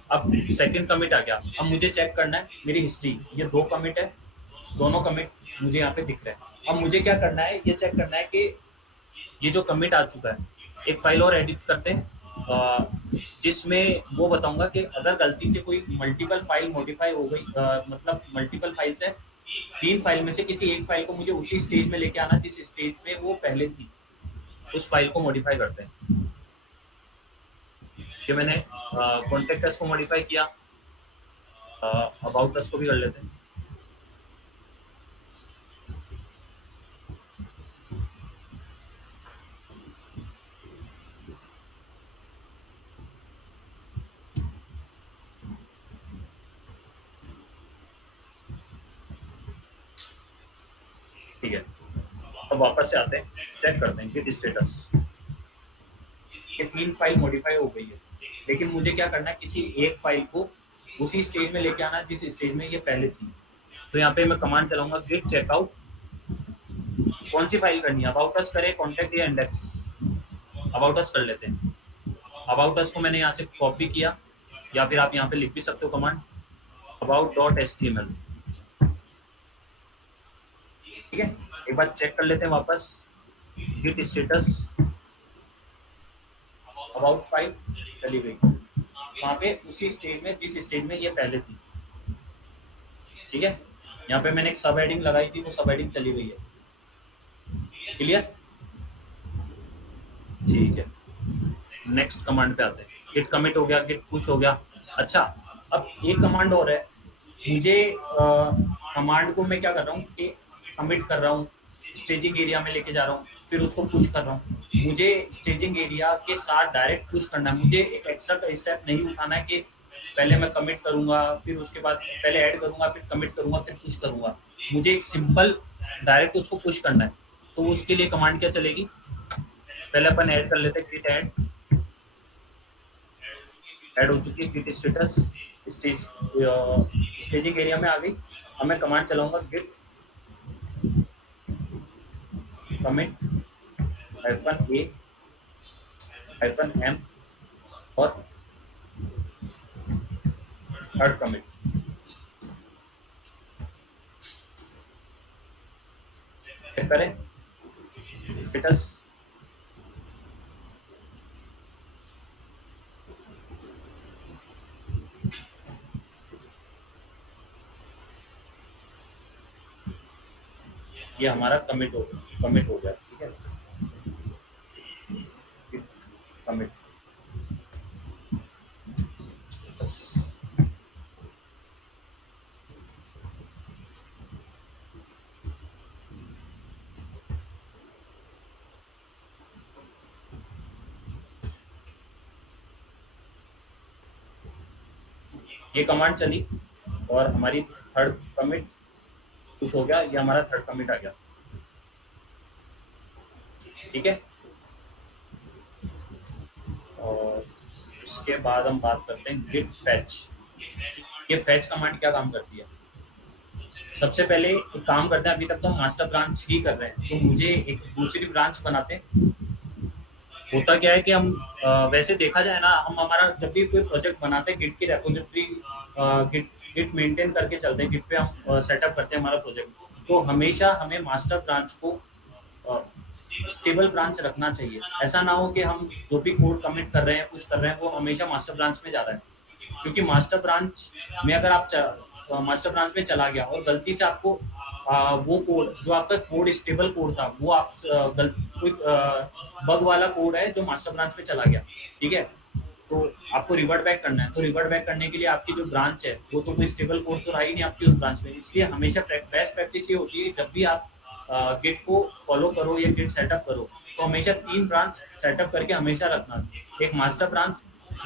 अब सेकंड कमिट आ गया, अब मुझे चेक करना है मेरी हिस्ट्री, ये 2 कमिट है, दोनों कमिट मुझे यहाँ पे दिख रहे हैं। अब मुझे क्या करना है, ये चेक करना है कि ये जो कमिट आ चुका है, एक फाइल और एडिट करते हैं जिसमें वो बताऊंगा कि अगर गलती से कोई मल्टीपल फाइल मॉडिफाई हो गई, मतलब मल्टीपल फाइल्स है, 3 फाइल में से किसी एक फाइल को मुझे उसी स्टेज में लेके आना जिस स्टेज में वो पहले थी, उस फाइल को मॉडिफाई करते हैं। ये मैंने कॉन्टेक्ट अस को मॉडिफाई किया, अबाउट अस को भी कर लेते हैं। ठीक है, अब वापस से आते हैं, चेक करते हैं कि स्टेटस, ये 3 फाइल मॉडिफाई हो गई है, लेकिन मुझे क्या करना है, किसी एक फाइल को उसी स्टेज में लेके आना जिस स्टेज में ये पहले थी। तो यहाँ पे मैं कमांड चलाऊंगा गिट चेकआउट, कौन सी फाइल करनी है, अबाउट अस करे, कॉन्टेक्ट या इंडेक्स, अबाउट अस कर लेते हैं। अबाउट अस को मैंने यहाँ से कॉपी किया, या फिर आप यहाँ पे लिख भी सकते हो कमांड about.html। ठीक है, एक बार चेक कर लेते हैं वापस, गिट स्टेटस, अबाउट फाइल चली गई वहाँ पे उसी स्टेज में जिस स्टेज में ये पहले थी। ठीक है, यहाँ पे मैंने एक सब हेडिंग लगाई थी, वो सब हेडिंग चली गई है। क्लियर? ठीक है, नेक्स्ट कमांड पे आते हैं। गिट कमिट हो गया, गिट पुश हो गया। अच्छा, अब एक कमांड और है, मुझे कमांड को मैं क्या कर रहा हूँ कि कमिट कर रहा हूँ, स्टेजिंग एरिया में लेके जा रहा हूँ, फिर उसको पुश कर रहा हूँ। मुझे स्टेजिंग एरिया के साथ डायरेक्ट पुश करना है, मुझे एक एक्स्ट्रा स्टेप नहीं उठाना है कि पहले मैं कमिट करूंगा, फिर उसके बाद पहले ऐड करूंगा, फिर कमिट करूंगा, फिर पुश करूंगा। मुझे एक सिंपल डायरेक्ट उसको पुश करना है। तो उसके लिए कमांड क्या चलेगी, पहले अपन ऐड कर लेते हैं, गिट ऐड हो चुकी है, गिट स्टेटस स्टेजिंग एरिया में आ गई। अब मैं कमांड चलाऊंगा गिट कमिट -a -m और थर्ड कमिट। चेक करें स्टेटस, ये हमारा कमिट हो गया। ठीक है, कमिट, ये कमांड चली और हमारी थर्ड कमिट कुछ हो गया, ये हमारा थर्ड कमिट आ गया। ठीक है, और उसके बाद हम बात करते हैं गिट फैच। ये फैच कमांड क्या काम करती है, सबसे पहले एक काम करते हैं, अभी तक तो हम मास्टर ब्रांच ही कर रहे हैं, तो मुझे एक दूसरी ब्रांच बनाते हैं। होता क्या है कि हम वैसे देखा जाए ना, हम हमारा जब भी कोई प्रोजेक्ट बनाते हैं, गिट की रेपोजिटरी गिट गिट मेंटेन करके चलते हैं, गिट पे हम सेटअप करते हैं हमारा प्रोजेक्ट, तो हमेशा हमें मास्टर ब्रांच को स्टेबल ब्रांच रखना चाहिए। ऐसा ना हो कि हम जो भी कोड कमिट कर रहे हैं, कुछ कर रहे हैं, वो हमेशा मास्टर ब्रांच में जा रहा है। क्योंकि मास्टर ब्रांच में अगर आप मास्टर ब्रांच में चला गया और गलती से आपको वो कोड, जो आपका कोड स्टेबल कोड था, वो आप कोई बग वाला कोड है जो मास्टर ब्रांच में चला गया, ठीक है, तो आपको रिवर्ट बैक करना है। तो रिवर्ट बैक करने के लिए आपकी जो ब्रांच है, वो तो कोई स्टेबल कोड तो रहा ही नहीं आपकी उस ब्रांच में। इसलिए हमेशा बेस्ट प्रैक्टिस ये होती है, जब भी आप गिट को फॉलो करो या गिट सेटअप करो, तो हमेशा 3 ब्रांच सेटअप करके हमेशा रखना। एक मास्टर ब्रांच,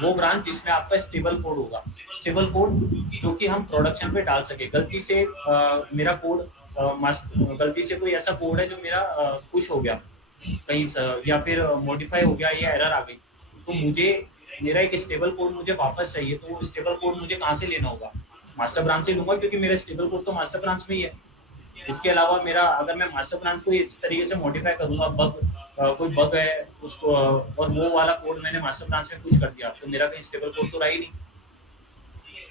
वो ब्रांच जिसमें आपका स्टेबल कोड होगा, स्टेबल कोड जो कि हम प्रोडक्शन पे डाल सके। गलती से मेरा कोड गलती से कोई ऐसा कोड है जो मेरा पुश हो गया कहीं या फिर मॉडिफाई हो गया या एरर आ गई, तो मुझे मेरा एक स्टेबल कोड मुझे वापस चाहिए। तो वो स्टेबल कोड मुझे कहाँ से लेना होगा, मास्टर ब्रांच से लूंगा, क्योंकि मेरा स्टेबल कोड तो मास्टर ब्रांच में ही है। इसके अलावा मेरा, अगर मैं मास्टर ब्रांच को इस तरीके से मॉडिफाई करूंगा, कोई बग है उसको और वो वाला कोड मैंने मास्टर ब्रांच में पुश कर दिया, तो मेरा कहीं स्टेबल कोड तो रहा ही नहीं।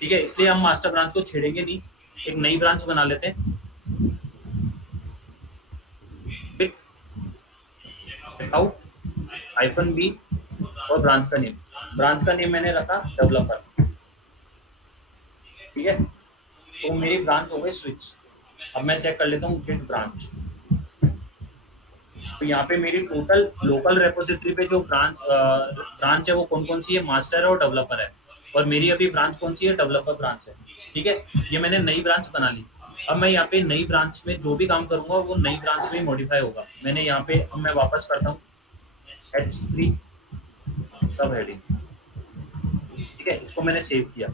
ठीक है, इसलिए हम मास्टर ब्रांच को छेड़ेंगे नहीं, एक नई ब्रांच बना लेते हैं। आउट -b और ब्रांच का नेम मैंने रखा डेवलपर। ठीक है, तो मेरी ब्रांच हो गई स्विच। अब मैं चेक कर लेता हूँ गिट ब्रांच। तो यहाँ पे मेरी टोटल लोकल रेपोजिटरी पे जो ब्रांच है वो कौन कौन सी है, मास्टर है और डेवलपर है। और मेरी अभी ब्रांच कौन सी है, डेवलपर ब्रांच है। ठीक है, ये मैंने नई ब्रांच बना ली। अब मैं यहाँ पे नई ब्रांच में जो भी काम करूंगा वो नई ब्रांच में ही मॉडिफाई होगा। मैंने यहाँ पे, अब मैं वापस करता हूँ H3 सब हेडिंग। ठीक है, इसको मैंने सेव किया।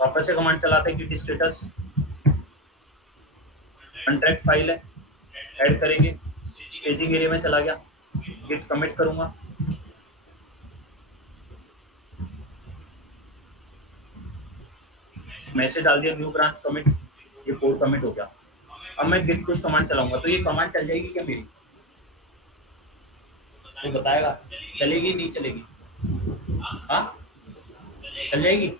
वापस से कमांड चलाते हैं गिट स्टेटस, अनट्रैक्ड फाइल है, ऐड करेंगे, स्टेजिंग एरिया में चला गया, गिट कमिट करूंगा। मैसेज डाल दिया न्यू ब्रांच कमिट, ये कोड कमिट हो गया। अब मैं गिट पुश कमांड चलाऊंगा तो ये कमांड चल जाएगी क्या मेरी, वो बताएगा चलेगी नहीं चलेगी। हाँ, चल जाएगी,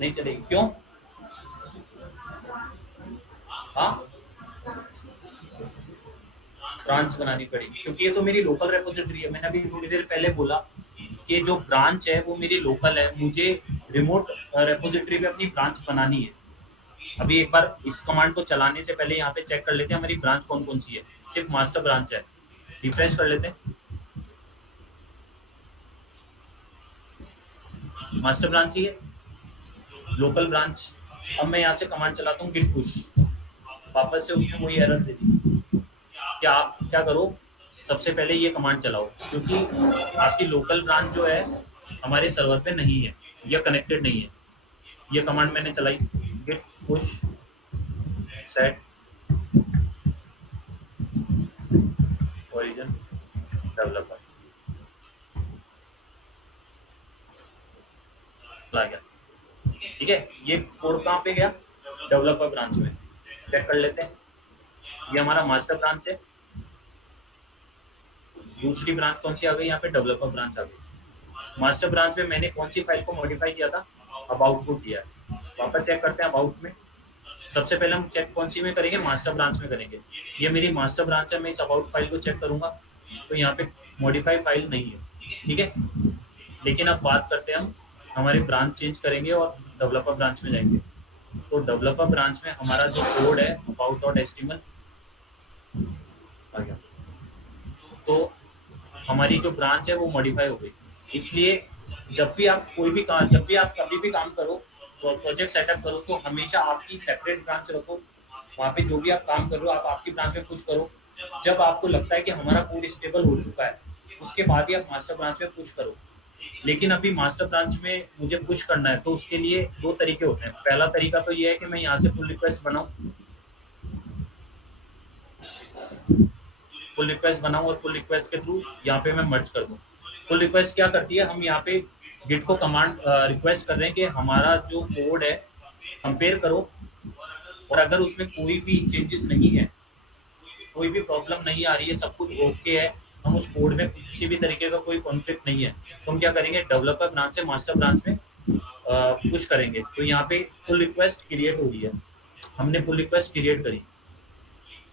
नहीं चलेगी क्यों? हाँ, ब्रांच बनानी पड़ेगी क्योंकि ये तो मेरी लोकल रेपोजिटरी है। मैंने अभी थोड़ी देर पहले बोला कि जो ब्रांच है वो मेरी लोकल है, मुझे रिमोट रेपोजिटरी पे अपनी ब्रांच बनानी है। अभी एक बार इस कमांड को चलाने से पहले यहाँ पे चेक कर लेते हैं हमारी ब्रांच कौन कौन सी है। सिर्फ मास्टर ब्रांच है, रिफ्रेश कर लेते हैं, मास्टर ब्रांच ही है, लोकल ब्रांच। अब मैं यहाँ से कमांड चलाता हूँ गिट पुश, वापस से उसने वही एरर दे दी। क्या आप क्या करो, सबसे पहले ये कमांड चलाओ क्योंकि आपकी लोकल ब्रांच जो है हमारे सर्वर पे नहीं है या कनेक्टेड नहीं है। ये कमांड मैंने चलाई, git push set origin developer, आ गया। ठीक है, ये कोड कहाँ पे गया, डेवलपर ब्रांच में। चेक कर लेते हैं, ये हमारा मास्टर ब्रांच है। दूसरी ब्रांच कौन सी आ गई यहाँ पे, डेवलपर ब्रांच आ गई। मास्टर ब्रांच में मैंने कौन सी फाइल को मॉडिफाई किया था, अबाउट को किया है। वापस चेक करते हैं अबाउट में। सबसे पहले हम चेक कौन सी में करेंगे, मास्टर ब्रांच में करेंगे। ये मेरी मास्टर ब्रांच है, मैं इस अबाउट फाइल को चेक करूंगा तो यहाँ पे मॉडिफाई फाइल नहीं है। ठीक है, लेकिन अब बात करते हैं हम, हमारी ब्रांच चेंज करेंगे और डेवलपर ब्रांच में जाएंगे। तो डेवलपर ब्रांच में हमारा जो कोड है about.html आ गया। तो हमारी जो ब्रांच है वो मॉडिफाई हो गई। इसलिए जब भी आप कभी भी काम करो, तो प्रोजेक्ट सेटअप करो, तो हमेशा आपकी सेपरेट ब्रांच रखो। वहाँ पे जो भी आप काम कर रहे हो आप आपकी ब्रांच में पुश करो। जब आपको लगता है कि हमारा कोड स्टेबल हो चुका है उसके बाद ही आप मास्टर ब्रांच में पुश करो। लेकिन अभी मास्टर ब्रांच में मुझे पुश करना है तो उसके लिए दो तरीके होते हैं। पहला तरीका तो ये है कि मैं यहाँ से पुल रिक्वेस्ट बनाऊँ, और पुल रिक्वेस्ट के थ्रू यहाँ पे मैं मर्ज कर दूँ। पुल रिक्वेस्ट क्या करती है, हम यहाँ पे गिट को कमांड रिक्वेस्ट कर रहे हैं कि हमारा जो कोड है कंपेयर करो, और अगर उसमें कोई भी चेंजेस नहीं है, कोई भी प्रॉब्लम नहीं आ रही है, सब कुछ ओके है, हम उस कोड में किसी भी तरीके का कोई कॉन्फ्लिक्ट नहीं है, तो हम क्या करेंगे, डेवलपर ब्रांच से मास्टर ब्रांच में पुश करेंगे। तो यहाँ पे पुल रिक्वेस्ट क्रिएट हो रही है, हमने पुल रिक्वेस्ट क्रिएट करी।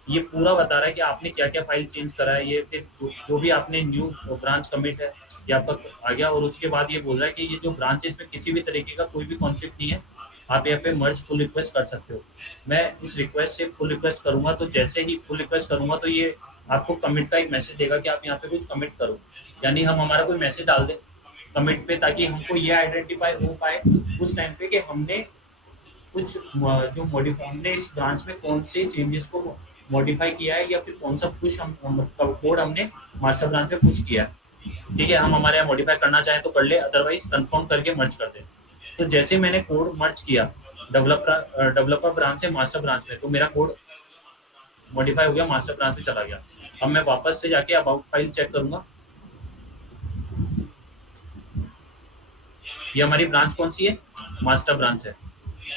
ये पूरा बता रहा है कि आपने क्या क्या फाइल चेंज करा है, ये फिर जो भी आपने न्यू ब्रांच कमिट है ये आपका आ गया। और उसके बाद ये बोल रहा है कि ये जो ब्रांच है इसमें किसी भी तरीके का कोई भी कॉन्फ्लिक्ट नहीं है, आप यहाँ पे मर्ज पुल रिक्वेस्ट कर सकते हो। मैं इस रिक्वेस्ट से पुल रिक्वेस्ट करूंगा, तो जैसे ही पुल रिक्वेस्ट करूंगा तो ये आपको कमिट का एक मैसेज देगा कि आप यहाँ पे कुछ कमिट करो। यानी हम हमारा कोई मैसेज डाल दें कमिट पे, ताकि हमको ये आइडेंटिफाई हो पाए उस टाइम पे कि हमने कुछ जो मॉडिफाई, हमने इस ब्रांच में कौन से चेंजेस को मॉडिफाई किया है, या फिर कौन सा पुश कोड हमने मास्टर ब्रांच में पुश किया है। ठीक है, हम हमारे यहाँ मॉडिफाई करना चाहें तो कर ले, अदरवाइज कंफर्म करके मर्ज कर दे। तो जैसे मैंने कोड मर्ज किया डेवलपर ब्रांच से मास्टर ब्रांच में, तो मेरा कोड मॉडिफाई हो गया, मास्टर ब्रांच में चला गया। अब मैं वापस से जाके अबाउट फाइल चेक करूंगा, ये हमारी ब्रांच कौन सी है, मास्टर ब्रांच है।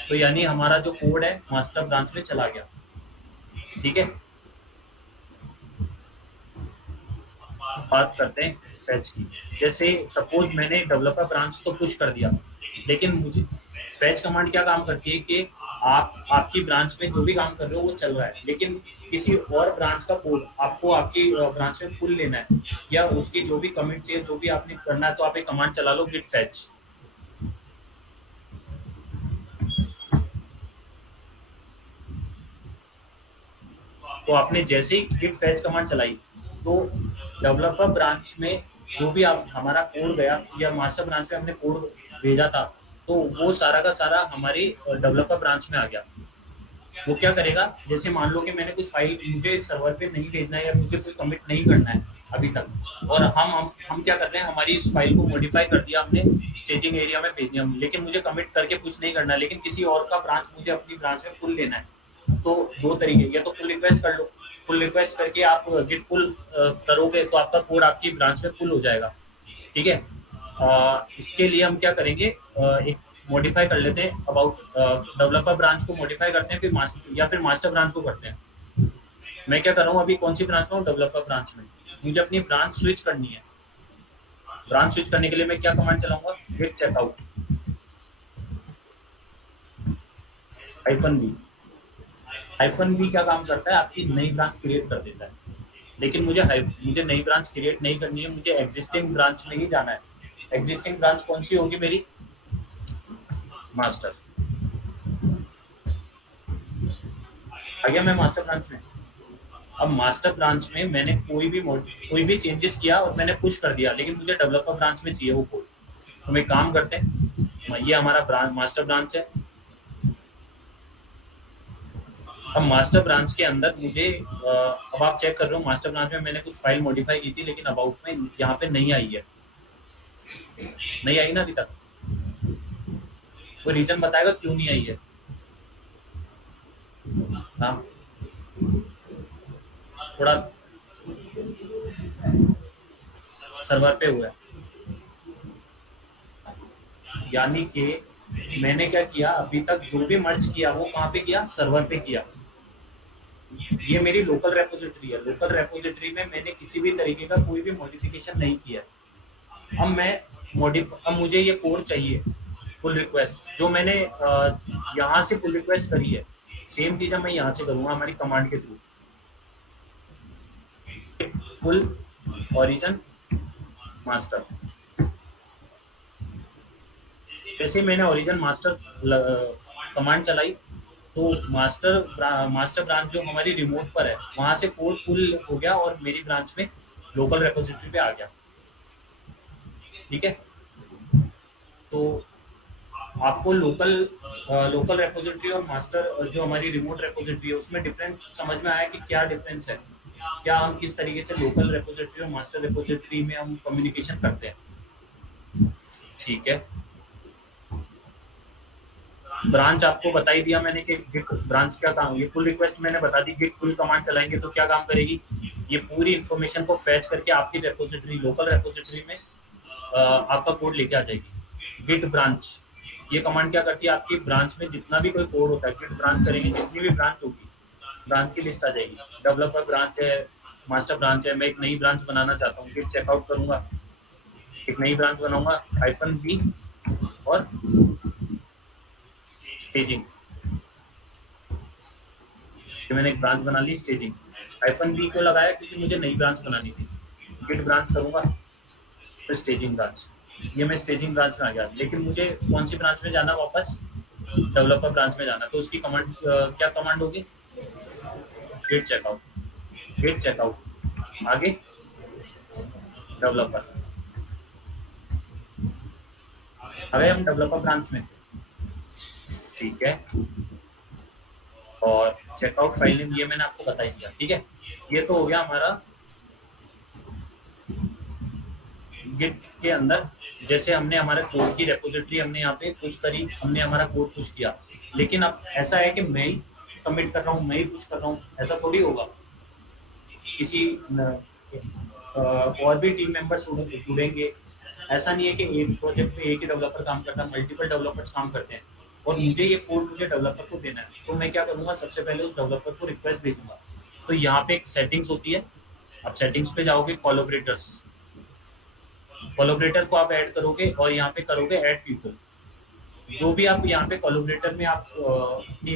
तो यानी हमारा जो कोड है मास्टर ब्रांच में चला गया। ठीक है, बात करते हैं फैच की। जैसे सपोज मैंने डेवलपर ब्रांच तो पुश कर दिया, लेकिन फैच कमांड क्या काम करती है कि आप आपकी ब्रांच में जो भी काम कर रहे हो वो चल रहा है, लेकिन किसी और ब्रांच का कोड आपको आपकी ब्रांच में पुल लेना है, या उसकी जो भी कमिट्स है जो भी आपने करना है, तो आप एक कमांड चला लो गिट फैच। तो आपने जैसे ही गिट फैच कमांड चलाई, तो डेवलपर ब्रांच में जो भी आप हमारा कोड गया या मास्टर ब्रांच में हमने कोड भेजा था, तो वो सारा का सारा हमारी डेवलपर ब्रांच में आ गया। वो क्या करेगा, जैसे मान लो कि मैंने कुछ फाइल मुझे सर्वर पे नहीं भेजना है या मुझे कोई कमिट नहीं करना है अभी तक, और हम क्या कर रहे हैं, हमारी इस फाइल को मॉडिफाई कर दिया हमने, स्टेजिंग एरिया में भेज दिया, लेकिन मुझे कमिट करके कुछ नहीं करना है, लेकिन किसी और का ब्रांच मुझे अपनी ब्रांच में पुल लेना है। तो दो तरीके, या तो पुल रिक्वेस्ट कर लो, पुल रिक्वेस्ट करके आप गिट पुल करोगे तो आपका कोड आपकी ब्रांच में पुल हो जाएगा। ठीक है। इसके लिए हम क्या करेंगे, एक मॉडिफाई कर लेते हैं अबाउट, डेवलपर ब्रांच को मॉडिफाई करते हैं, फिर मास्टर या फिर मास्टर ब्रांच को करते हैं। मैं क्या कर रहा हूँ अभी, कौन सी ब्रांच में हूँ, डेवलपर ब्रांच में। मुझे अपनी ब्रांच स्विच करनी है। ब्रांच स्विच करने के लिए मैं क्या कमांड चलाऊंगा, गिट चेकआउट -b। -b क्या काम करता है, आपकी नई ब्रांच क्रिएट कर देता है। लेकिन मुझे नई ब्रांच क्रिएट नहीं करनी है, मुझे एग्जिस्टिंग ब्रांच में ही जाना है। एग्जिस्टिंग ब्रांच कौन सी होगी मेरी, मास्टर। आ गया मैं मास्टर ब्रांच में। अब मास्टर ब्रांच में मैंने कोई भी चेंजेस किया और मैंने पुश कर दिया, लेकिन मुझे डेवलपर ब्रांच में चाहिए वो कोड। तो हम एक काम करते हैं, ये हमारा मास्टर ब्रांच है। अब मास्टर ब्रांच के अंदर मुझे अब आप चेक कर रहे हो, मास्टर ब्रांच में मैंने कुछ फाइल मॉडिफाई की थी, लेकिन अबाउट में यहाँ पे नहीं आई है। नहीं आई ना अभी तक। कोई रीजन बताएगा क्यों नहीं आई है। हाँ, थोड़ा सर्वर पे हुआ है। यानी कि मैंने क्या किया, अभी तक जो भी मर्ज किया वो कहाँ पे किया, सर्वर पे किया। ये मेरी लोकल रेपोजिटरी है, लोकल रेपोजिटरी में मैंने किसी भी तरीके का कोई भी मॉडिफिकेशन नहीं किया। अब मुझे ये कोड चाहिए, पुल रिक्वेस्ट जो मैंने यहाँ से पुल रिक्वेस्ट करी है, सेम चीज मैं यहाँ से करूंगा हमारी कमांड के थ्रू। पुल ओरिजिन मास्टर, जैसे मैंने ओरिजिन मास्टर कमांड चलाई, तो मास्टर ब्रांच जो हमारी रिमोट पर है वहां से कोड पुल हो गया और मेरी ब्रांच में लोकल रेपोजिटरी पे आ गया। ठीक है। तो आपको लोकल रेपोजिटरी और मास्टर जो हमारी रिमोट रेपोजिटरी है उसमें डिफरेंस समझ में आया कि क्या डिफरेंस है, क्या हम किस तरीके से लोकल रेपोजिटरी और मास्टर रेपोजिटरी में हम कम्युनिकेशन करते हैं। ठीक है। ब्रांच आपको बता ही दिया मैंने कि गिट ब्रांच क्या काम, ये पुल रिक्वेस्ट मैंने बता दी, गिट पुल कमांड चलाएंगे तो क्या काम करेगी, ये पूरी इंफॉर्मेशन को फैच करके आपकी रेपोजिटरी, लोकल रेपोजिटरी में आपका कोड लेके आ जाएगी। गिट ब्रांच, ये कमांड क्या करती है, आपकी ब्रांच में जितना भी कोई कोड होता है गिट ब्रांच करेंगे, जितनी भी ब्रांच होगी ब्रांच की लिस्ट आ जाएगी। डेवलपर ब्रांच है, मास्टर ब्रांच है, मैं एक नई ब्रांच बनाना चाहता हूँ, गिट चेकआउट करूंगा, एक नई ब्रांच बनाऊंगा -b और स्टेजिंग। कि मैंने एक ब्रांच बना ली स्टेजिंग। -b क्यों लगाया, क्योंकि मुझे नई ब्रांच बनानी थी। गिट ब्रांच करूंगा फिर स्टेजिंग ब्रांच, ये मैं स्टेजिंग ब्रांच में आ गया। लेकिन मुझे कौन सी ब्रांच में जाना, वापस डेवलपर ब्रांच में जाना, तो उसकी कमांड क्या कमांड होगी, गिट चेकआउट। गिट चेकआउट आगे डेवलपर, आ गए हम डेवलपर ब्रांच में। ठीक है। और चेकआउट फाइल नेम ये मैंने आपको बता ही दिया। ठीक है। ये तो हो गया हमारा गिट के अंदर, जैसे हमने हमारे कोड की रेपोजिटरी हमने यहाँ पे पुश करी, हमने हमारा कोड पुश किया। लेकिन अब ऐसा है कि मैं ही कमिट कर रहा हूँ, मैं ही पुश कर रहा हूँ, ऐसा थोड़ी होगा। किसी और भी टीम मेंबर्स जुड़ेंगे। ऐसा नहीं है कि एक प्रोजेक्ट में एक ही डेवलपर काम करता है, मल्टीपल डेवलपर्स काम करते हैं, और मुझे डेवलपर को देना है। तो मैं क्या करूँगा, सबसे पहले उस डेवलपर को रिक्वेस्ट भेजूंगा। तो यहाँ पे एक सेटिंग्स होती है, आप सेटिंग्स पे जाओगे, कोलोबरेटर को आप ऐड करोगे और यहाँ पे करोगे ऐड पीपल। जो भी आप यहाँ पे कोलैबोरेटर में आप अपनी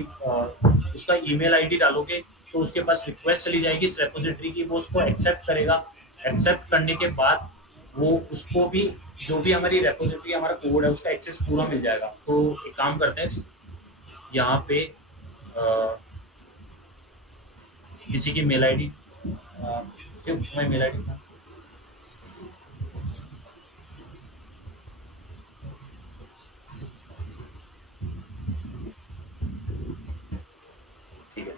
उसका ईमेल आईडी डालोगे तो उसके पास रिक्वेस्ट चली जाएगी इस रेपोजिटरी की, वो उसको एक्सेप्ट करेगा। एक्सेप्ट करने के बाद वो उसको भी जो भी हमारी रेपोजिटरी हमारा कोड है उसका एक्सेस पूरा मिल जाएगा। तो एक काम करते हैं, यहाँ पे किसी की मेल आईडी, तुम्हारी मेल आईडी था, ठीक है,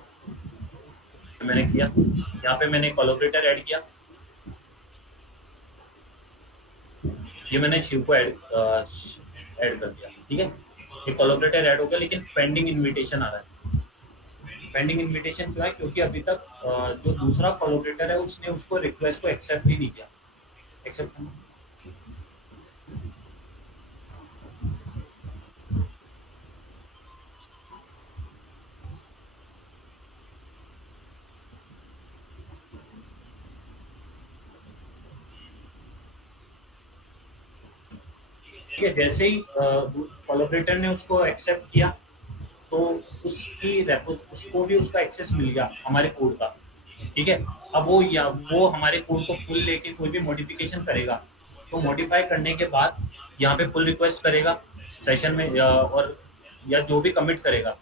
तो मैंने किया, यहाँ पे मैंने कोलैबोरेटर ऐड किया, ये मैंने शिव को ऐड कर दिया, ठीक है। ये कोलैबोरेटर ऐड हो गया, लेकिन पेंडिंग इनविटेशन आ रहा है। पेंडिंग इनविटेशन क्यों है? क्योंकि अभी तक जो दूसरा कोलैबोरेटर है उसने उसको रिक्वेस्ट को एक्सेप्ट ही नहीं किया। एक्सेप्ट, ठीक है, जैसे ही कोलैबोरेटर ने उसको एक्सेप्ट किया तो उसको भी उसका एक्सेस मिल गया हमारे कोड का, ठीक है। अब वो हमारे कोड को पुल लेके कोई भी मॉडिफिकेशन करेगा, तो मॉडिफाई करने के बाद यहाँ पे पुल रिक्वेस्ट करेगा सेशन में, और या जो भी कमिट करेगा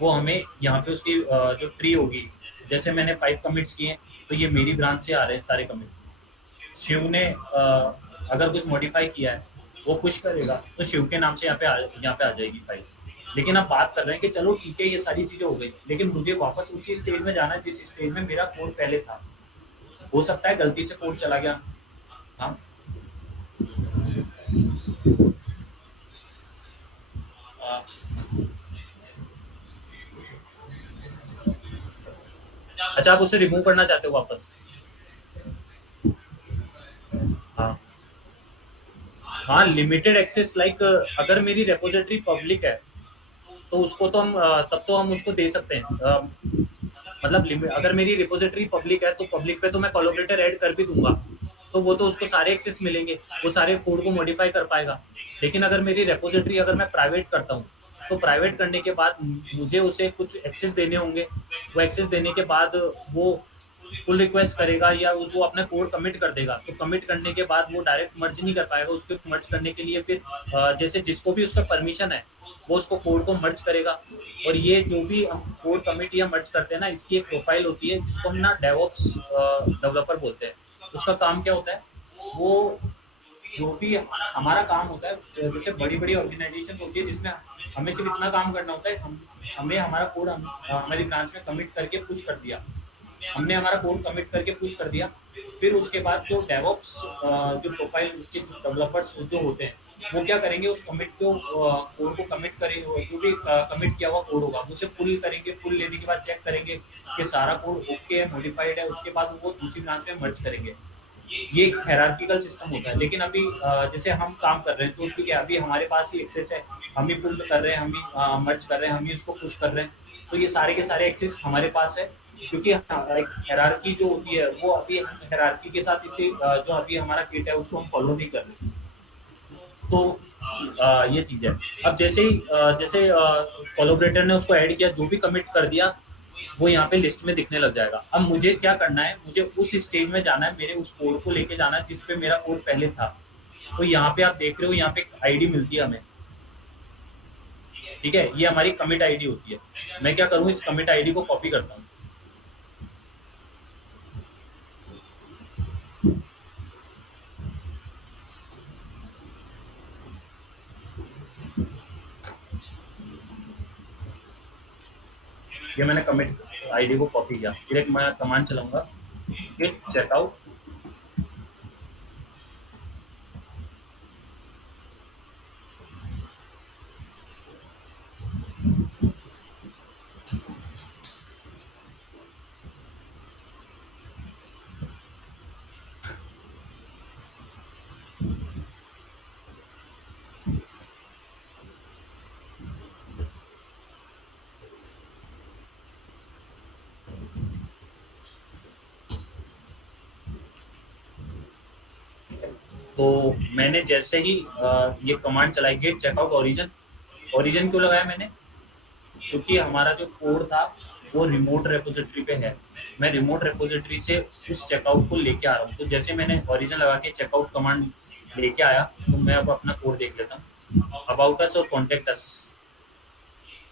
वो हमें यहाँ पे उसकी जो ट्री होगी, जैसे मैंने 5 कमिट्स किए हैं, तो ये मेरी ब्रांच से आ रहे हैं सारे कमिट। शिव ने अगर कुछ मॉडिफाई किया है वो पुश करेगा तो शिव के नाम से यहाँ पे आ जाएगी फाइल। लेकिन आप बात कर रहे हैं कि चलो ठीक है ये सारी चीजें हो गई, लेकिन मुझे वापस उसी स्टेज में जाना है जिस स्टेज में मेरा कोड पहले था। हो सकता है गलती से कोड चला गया। हाँ, आ, अच्छा, आप उसे रिमूव करना चाहते हो वापस? हाँ, हाँ, लिमिटेड एक्सेस लाइक अगर मेरी रेपोजिटरी पब्लिक है तो उसको तो हम तब तो हम उसको दे सकते हैं। मतलब अगर मेरी रिपोजिटरी पब्लिक है तो पब्लिक पे तो मैं कोलैबोरेटर ऐड कर भी दूंगा, तो वो तो उसको सारे एक्सेस मिलेंगे, वो सारे कोड को मॉडिफाई कर पाएगा। लेकिन अगर मेरी रेपोजिटरी अगर मैं प्राइवेट करता हूँ तो प्राइवेट करने के बाद मुझे उसे कुछ एक्सेस देने होंगे। वो एक्सेस देने के बाद वो पुल रिक्वेस्ट करेगा या वो अपना कोड कमिट कर देगा, तो कमिट करने के बाद वो डायरेक्ट मर्ज नहीं कर पाएगा। उसके मर्ज करने के लिए फिर जैसे जिसको भी उसका परमिशन है वो उसको कोड को मर्ज करेगा। और ये जो भी हम कोड कमिट या मर्ज करते हैं ना, इसकी एक प्रोफाइल होती है जिसको हम ना डेवऑप्स डेवलपर बोलते हैं। उसका काम क्या होता है? वो जो भी हमारा काम होता है, जैसे बड़ी बड़ी ऑर्गेनाइजेशन होती है जिसमें हमें सिर्फ इतना काम करना होता है, हमें हमारा कोड हमारी ब्रांच में कमिट करके पुश कर दिया, हमने हमारा कोड कमिट करके पुश कर दिया। फिर उसके बाद जो डेवऑप्स जो प्रोफाइल के डेवलपर्स जो होते हैं वो क्या करेंगे, उस कमिट को कोड को कमिट करेंगे, जो भी कमिट किया हुआ कोड होगा उसे पुल करेंगे। पुल लेने के बाद चेक करेंगे कि सारा कोड ओके है, मॉडिफाइड है, उसके बाद वो दूसरी ब्रांच में मर्ज करेंगे। ये एक हायरार्किकल सिस्टम होता है। लेकिन अभी जैसे हम काम कर रहे हैं तो ठीक है, अभी हमारे पास ही एक्सेस है, हम ही पुल कर रहे हैं, हम ही मर्ज कर रहे हैं, हम ही उसको पुश कर रहे हैं, तो ये सारे के सारे एक्सेस हमारे पास है। क्योंकि एक हायरार्की जो होती है वो अभी हम हायरार्की के साथ इसे जो अभी हमारा किट है उसको हम फॉलो नहीं कर रहे। तो ये चीज है। अब जैसे ही जैसे कोलैबोरेटर ने उसको ऐड किया, जो भी कमिट कर दिया वो यहाँ पे लिस्ट में दिखने लग जाएगा। अब मुझे क्या करना है, मुझे उस स्टेज में जाना है, मेरे उस कोड को लेके जाना है जिसपे मेरा कोड पहले था। तो यहाँ पे आप देख रहे हो, यहाँ पे आईडी मिलती है हमें, ठीक है, ये हमारी कमिट आईडी होती है। मैं क्या करूँ, इस कमिट आईडी को कॉपी करता हूँ। ये मैंने कमिट आईडी को कॉपी किया, फिर एक मैं कमांड चलाऊंगा, गिट चेकआउट। तो मैंने जैसे ही ये कमांड चलाई, गेट चेकआउट ओरिजिन, ओरिजिन क्यों लगाया मैंने? क्योंकि हमारा जो कोड था वो रिमोट रेपोजिटरी पे है। मैं रिमोट रेपोजिटरी से उस चेकआउट को लेके आ रहा हूँ, तो जैसे मैंने ओरिजिन लगा के चेकआउट कमांड लेके आया, तो मैं अब अपना कोड देख लेता हूँ। अबाउट अस और कॉन्टेक्ट अस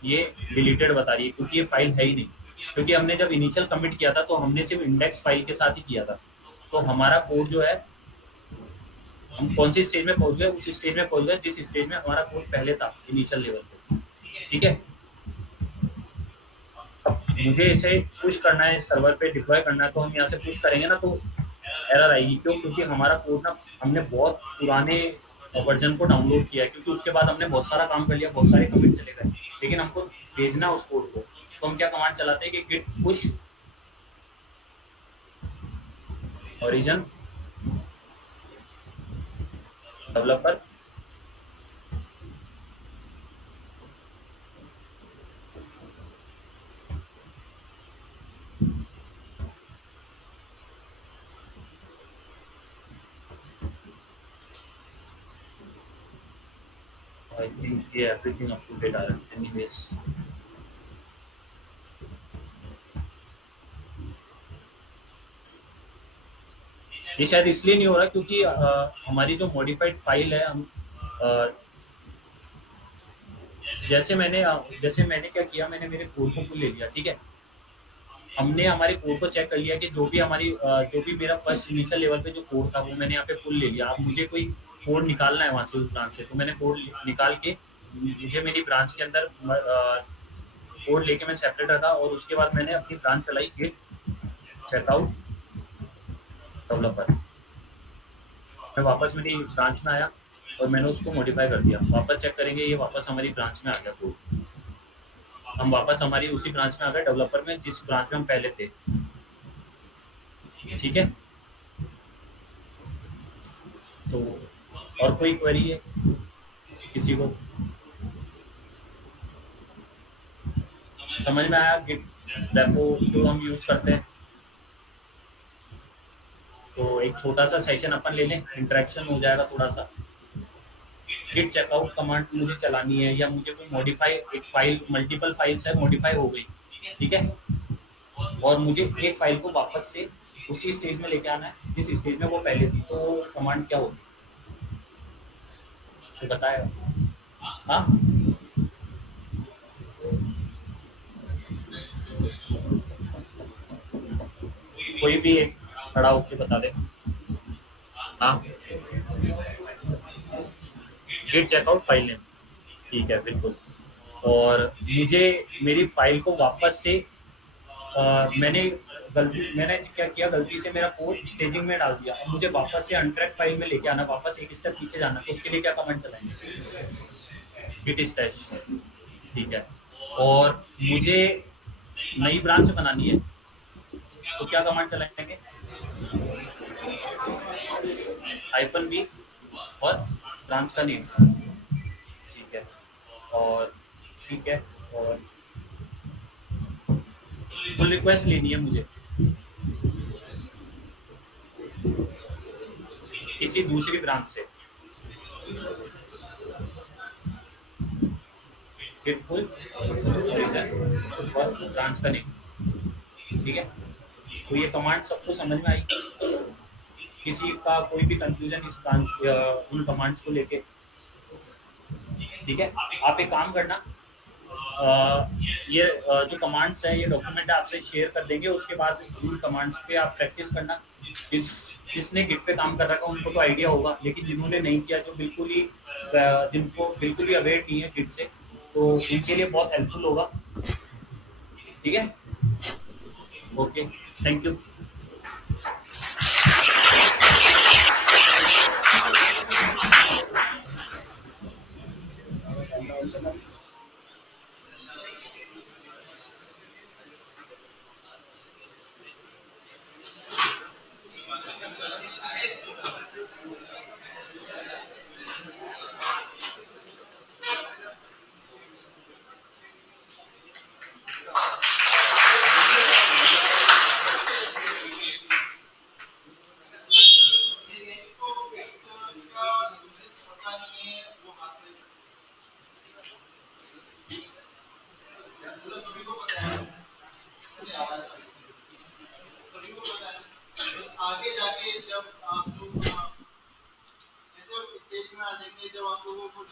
ये डिलीटेड बता रही है, क्योंकि ये फाइल है ही नहीं। क्योंकि हमने जब इनिशियल कमिट किया था तो हमने सिर्फ इंडेक्स फाइल के साथ ही किया था। तो हमारा कोड जो है, हम कौन सी स्टेज में पहुंच गए, उस स्टेज में पहुंच गए जिस स्टेज में हमारा कोड पहले था इनिशियल लेवल पे। ठीक है। अब मुझे इसे पुश करना है, सर्वर पे डिप्लॉय करना है, तो हम यहाँ से पुश करेंगे ना तो एरर आएगी। क्यों? क्योंकि हमारा कोड ना, हमने बहुत पुराने वर्जन को डाउनलोड किया है, क्योंकि उसके बाद हमने बहुत सारा काम कर लिया, बहुत सारे कमिट चले गए, लेकिन हमको भेजना उस कोड को। तो हम क्या कमांड चलाते हैं कि git push origin developer. I think ये एवरीथिंग अप टू डेट आ रहा है एनीवेज। ये शायद इसलिए नहीं हो रहा क्योंकि हमारी जो मॉडिफाइड फाइल है, हम अ, जैसे मैंने क्या किया, मैंने मेरे कोड को ले लिया। ठीक है। हमने हमारे कोड को चेक कर लिया कि जो भी मेरा फर्स्ट इनिशियल लेवल पे जो कोड था वो मैंने यहाँ पे पुल ले लिया। अब मुझे कोई कोड निकालना है वहां से, उस ब्रांच से, तो मैंने कोड निकाल के मुझे मेरी ब्रांच के अंदर कोड लेके मैं सेपरेट रखा, और उसके बाद मैंने अपनी ब्रांच चलाई गिट चेकआउट डेवलपर। मैं वापस मेरी ब्रांच में आया और मैंने उसको मॉडिफाई कर दिया। वापस चेक करेंगे, ये वापस हमारी ब्रांच में आ गया कोड। हम वापस हमारी उसी ब्रांच में आ गए, डेवलपर में, जिस ब्रांच में हम पहले थे। ठीक है। तो और कोई क्वेरी है किसी को? समझ में आया गिट रेपो जो हम यूज करते हैं? तो एक छोटा सा सेशन अपन ले लें, इंटरेक्शन हो जाएगा थोड़ा सा। गिट चेकआउट कमांड मुझे चलानी है, या मुझे कोई मॉडिफाई, एक फाइल, मल्टीपल फाइल्स है, मॉडिफाई हो गई। ठीक है। और मुझे एक फाइल को वापस से उसी स्टेज में लेके आना है जिस स्टेज में वो पहले थी, तो कमांड क्या होगी? तो बताएगा। हाँ, कोई भी एक खड़ा होके बता दे। हाँ, गिट चेकआउट फाइल नेम। ठीक है, बिल्कुल। और मुझे मेरी फाइल को वापस से मैंने क्या किया, गलती से मेरा कोड स्टेजिंग में डाल दिया। अब मुझे वापस से अनट्रैक फाइल में लेके आना, वापस एक स्टेप पीछे जाना, तो उसके लिए क्या कमांड चलाएंगे? Git stash. ठीक है। और मुझे नई ब्रांच बनानी है, तो क्या कमांड चलाएंगे? हाइफन बी और ब्रांच का नेम। ठीक है। और ठीक है। और पुल रिक्वेस्ट लेनी है मुझे किसी दूसरी ब्रांच से। गिट पुल और ब्रांच का नेम। ठीक है। तो ये कमांड सबको समझ में आई? किसी का कोई भी कंफ्यूजन इस ब्रांच उन कमांड्स को लेके? ठीक है। आप एक काम करना, ये जो कमांड्स है, ये डॉक्यूमेंट आपसे शेयर कर देंगे। उसके बाद उन कमांड्स पे आप प्रैक्टिस करना। जिस जिसने गिट पे काम कर रखा है उनको तो आइडिया होगा, लेकिन जिन्होंने नहीं किया, जो बिल्कुल ही जिनको बिल्कुल ही अवेयर नहीं है गिट से, तो उनके लिए बहुत हेल्पफुल होगा। ठीक है। Okay, thank you. सभी को पता है, सभी को पता है। तो आगे जाके जब आप लोग ऐसे स्टेज में आ जाएंगे, जब आप लोगों को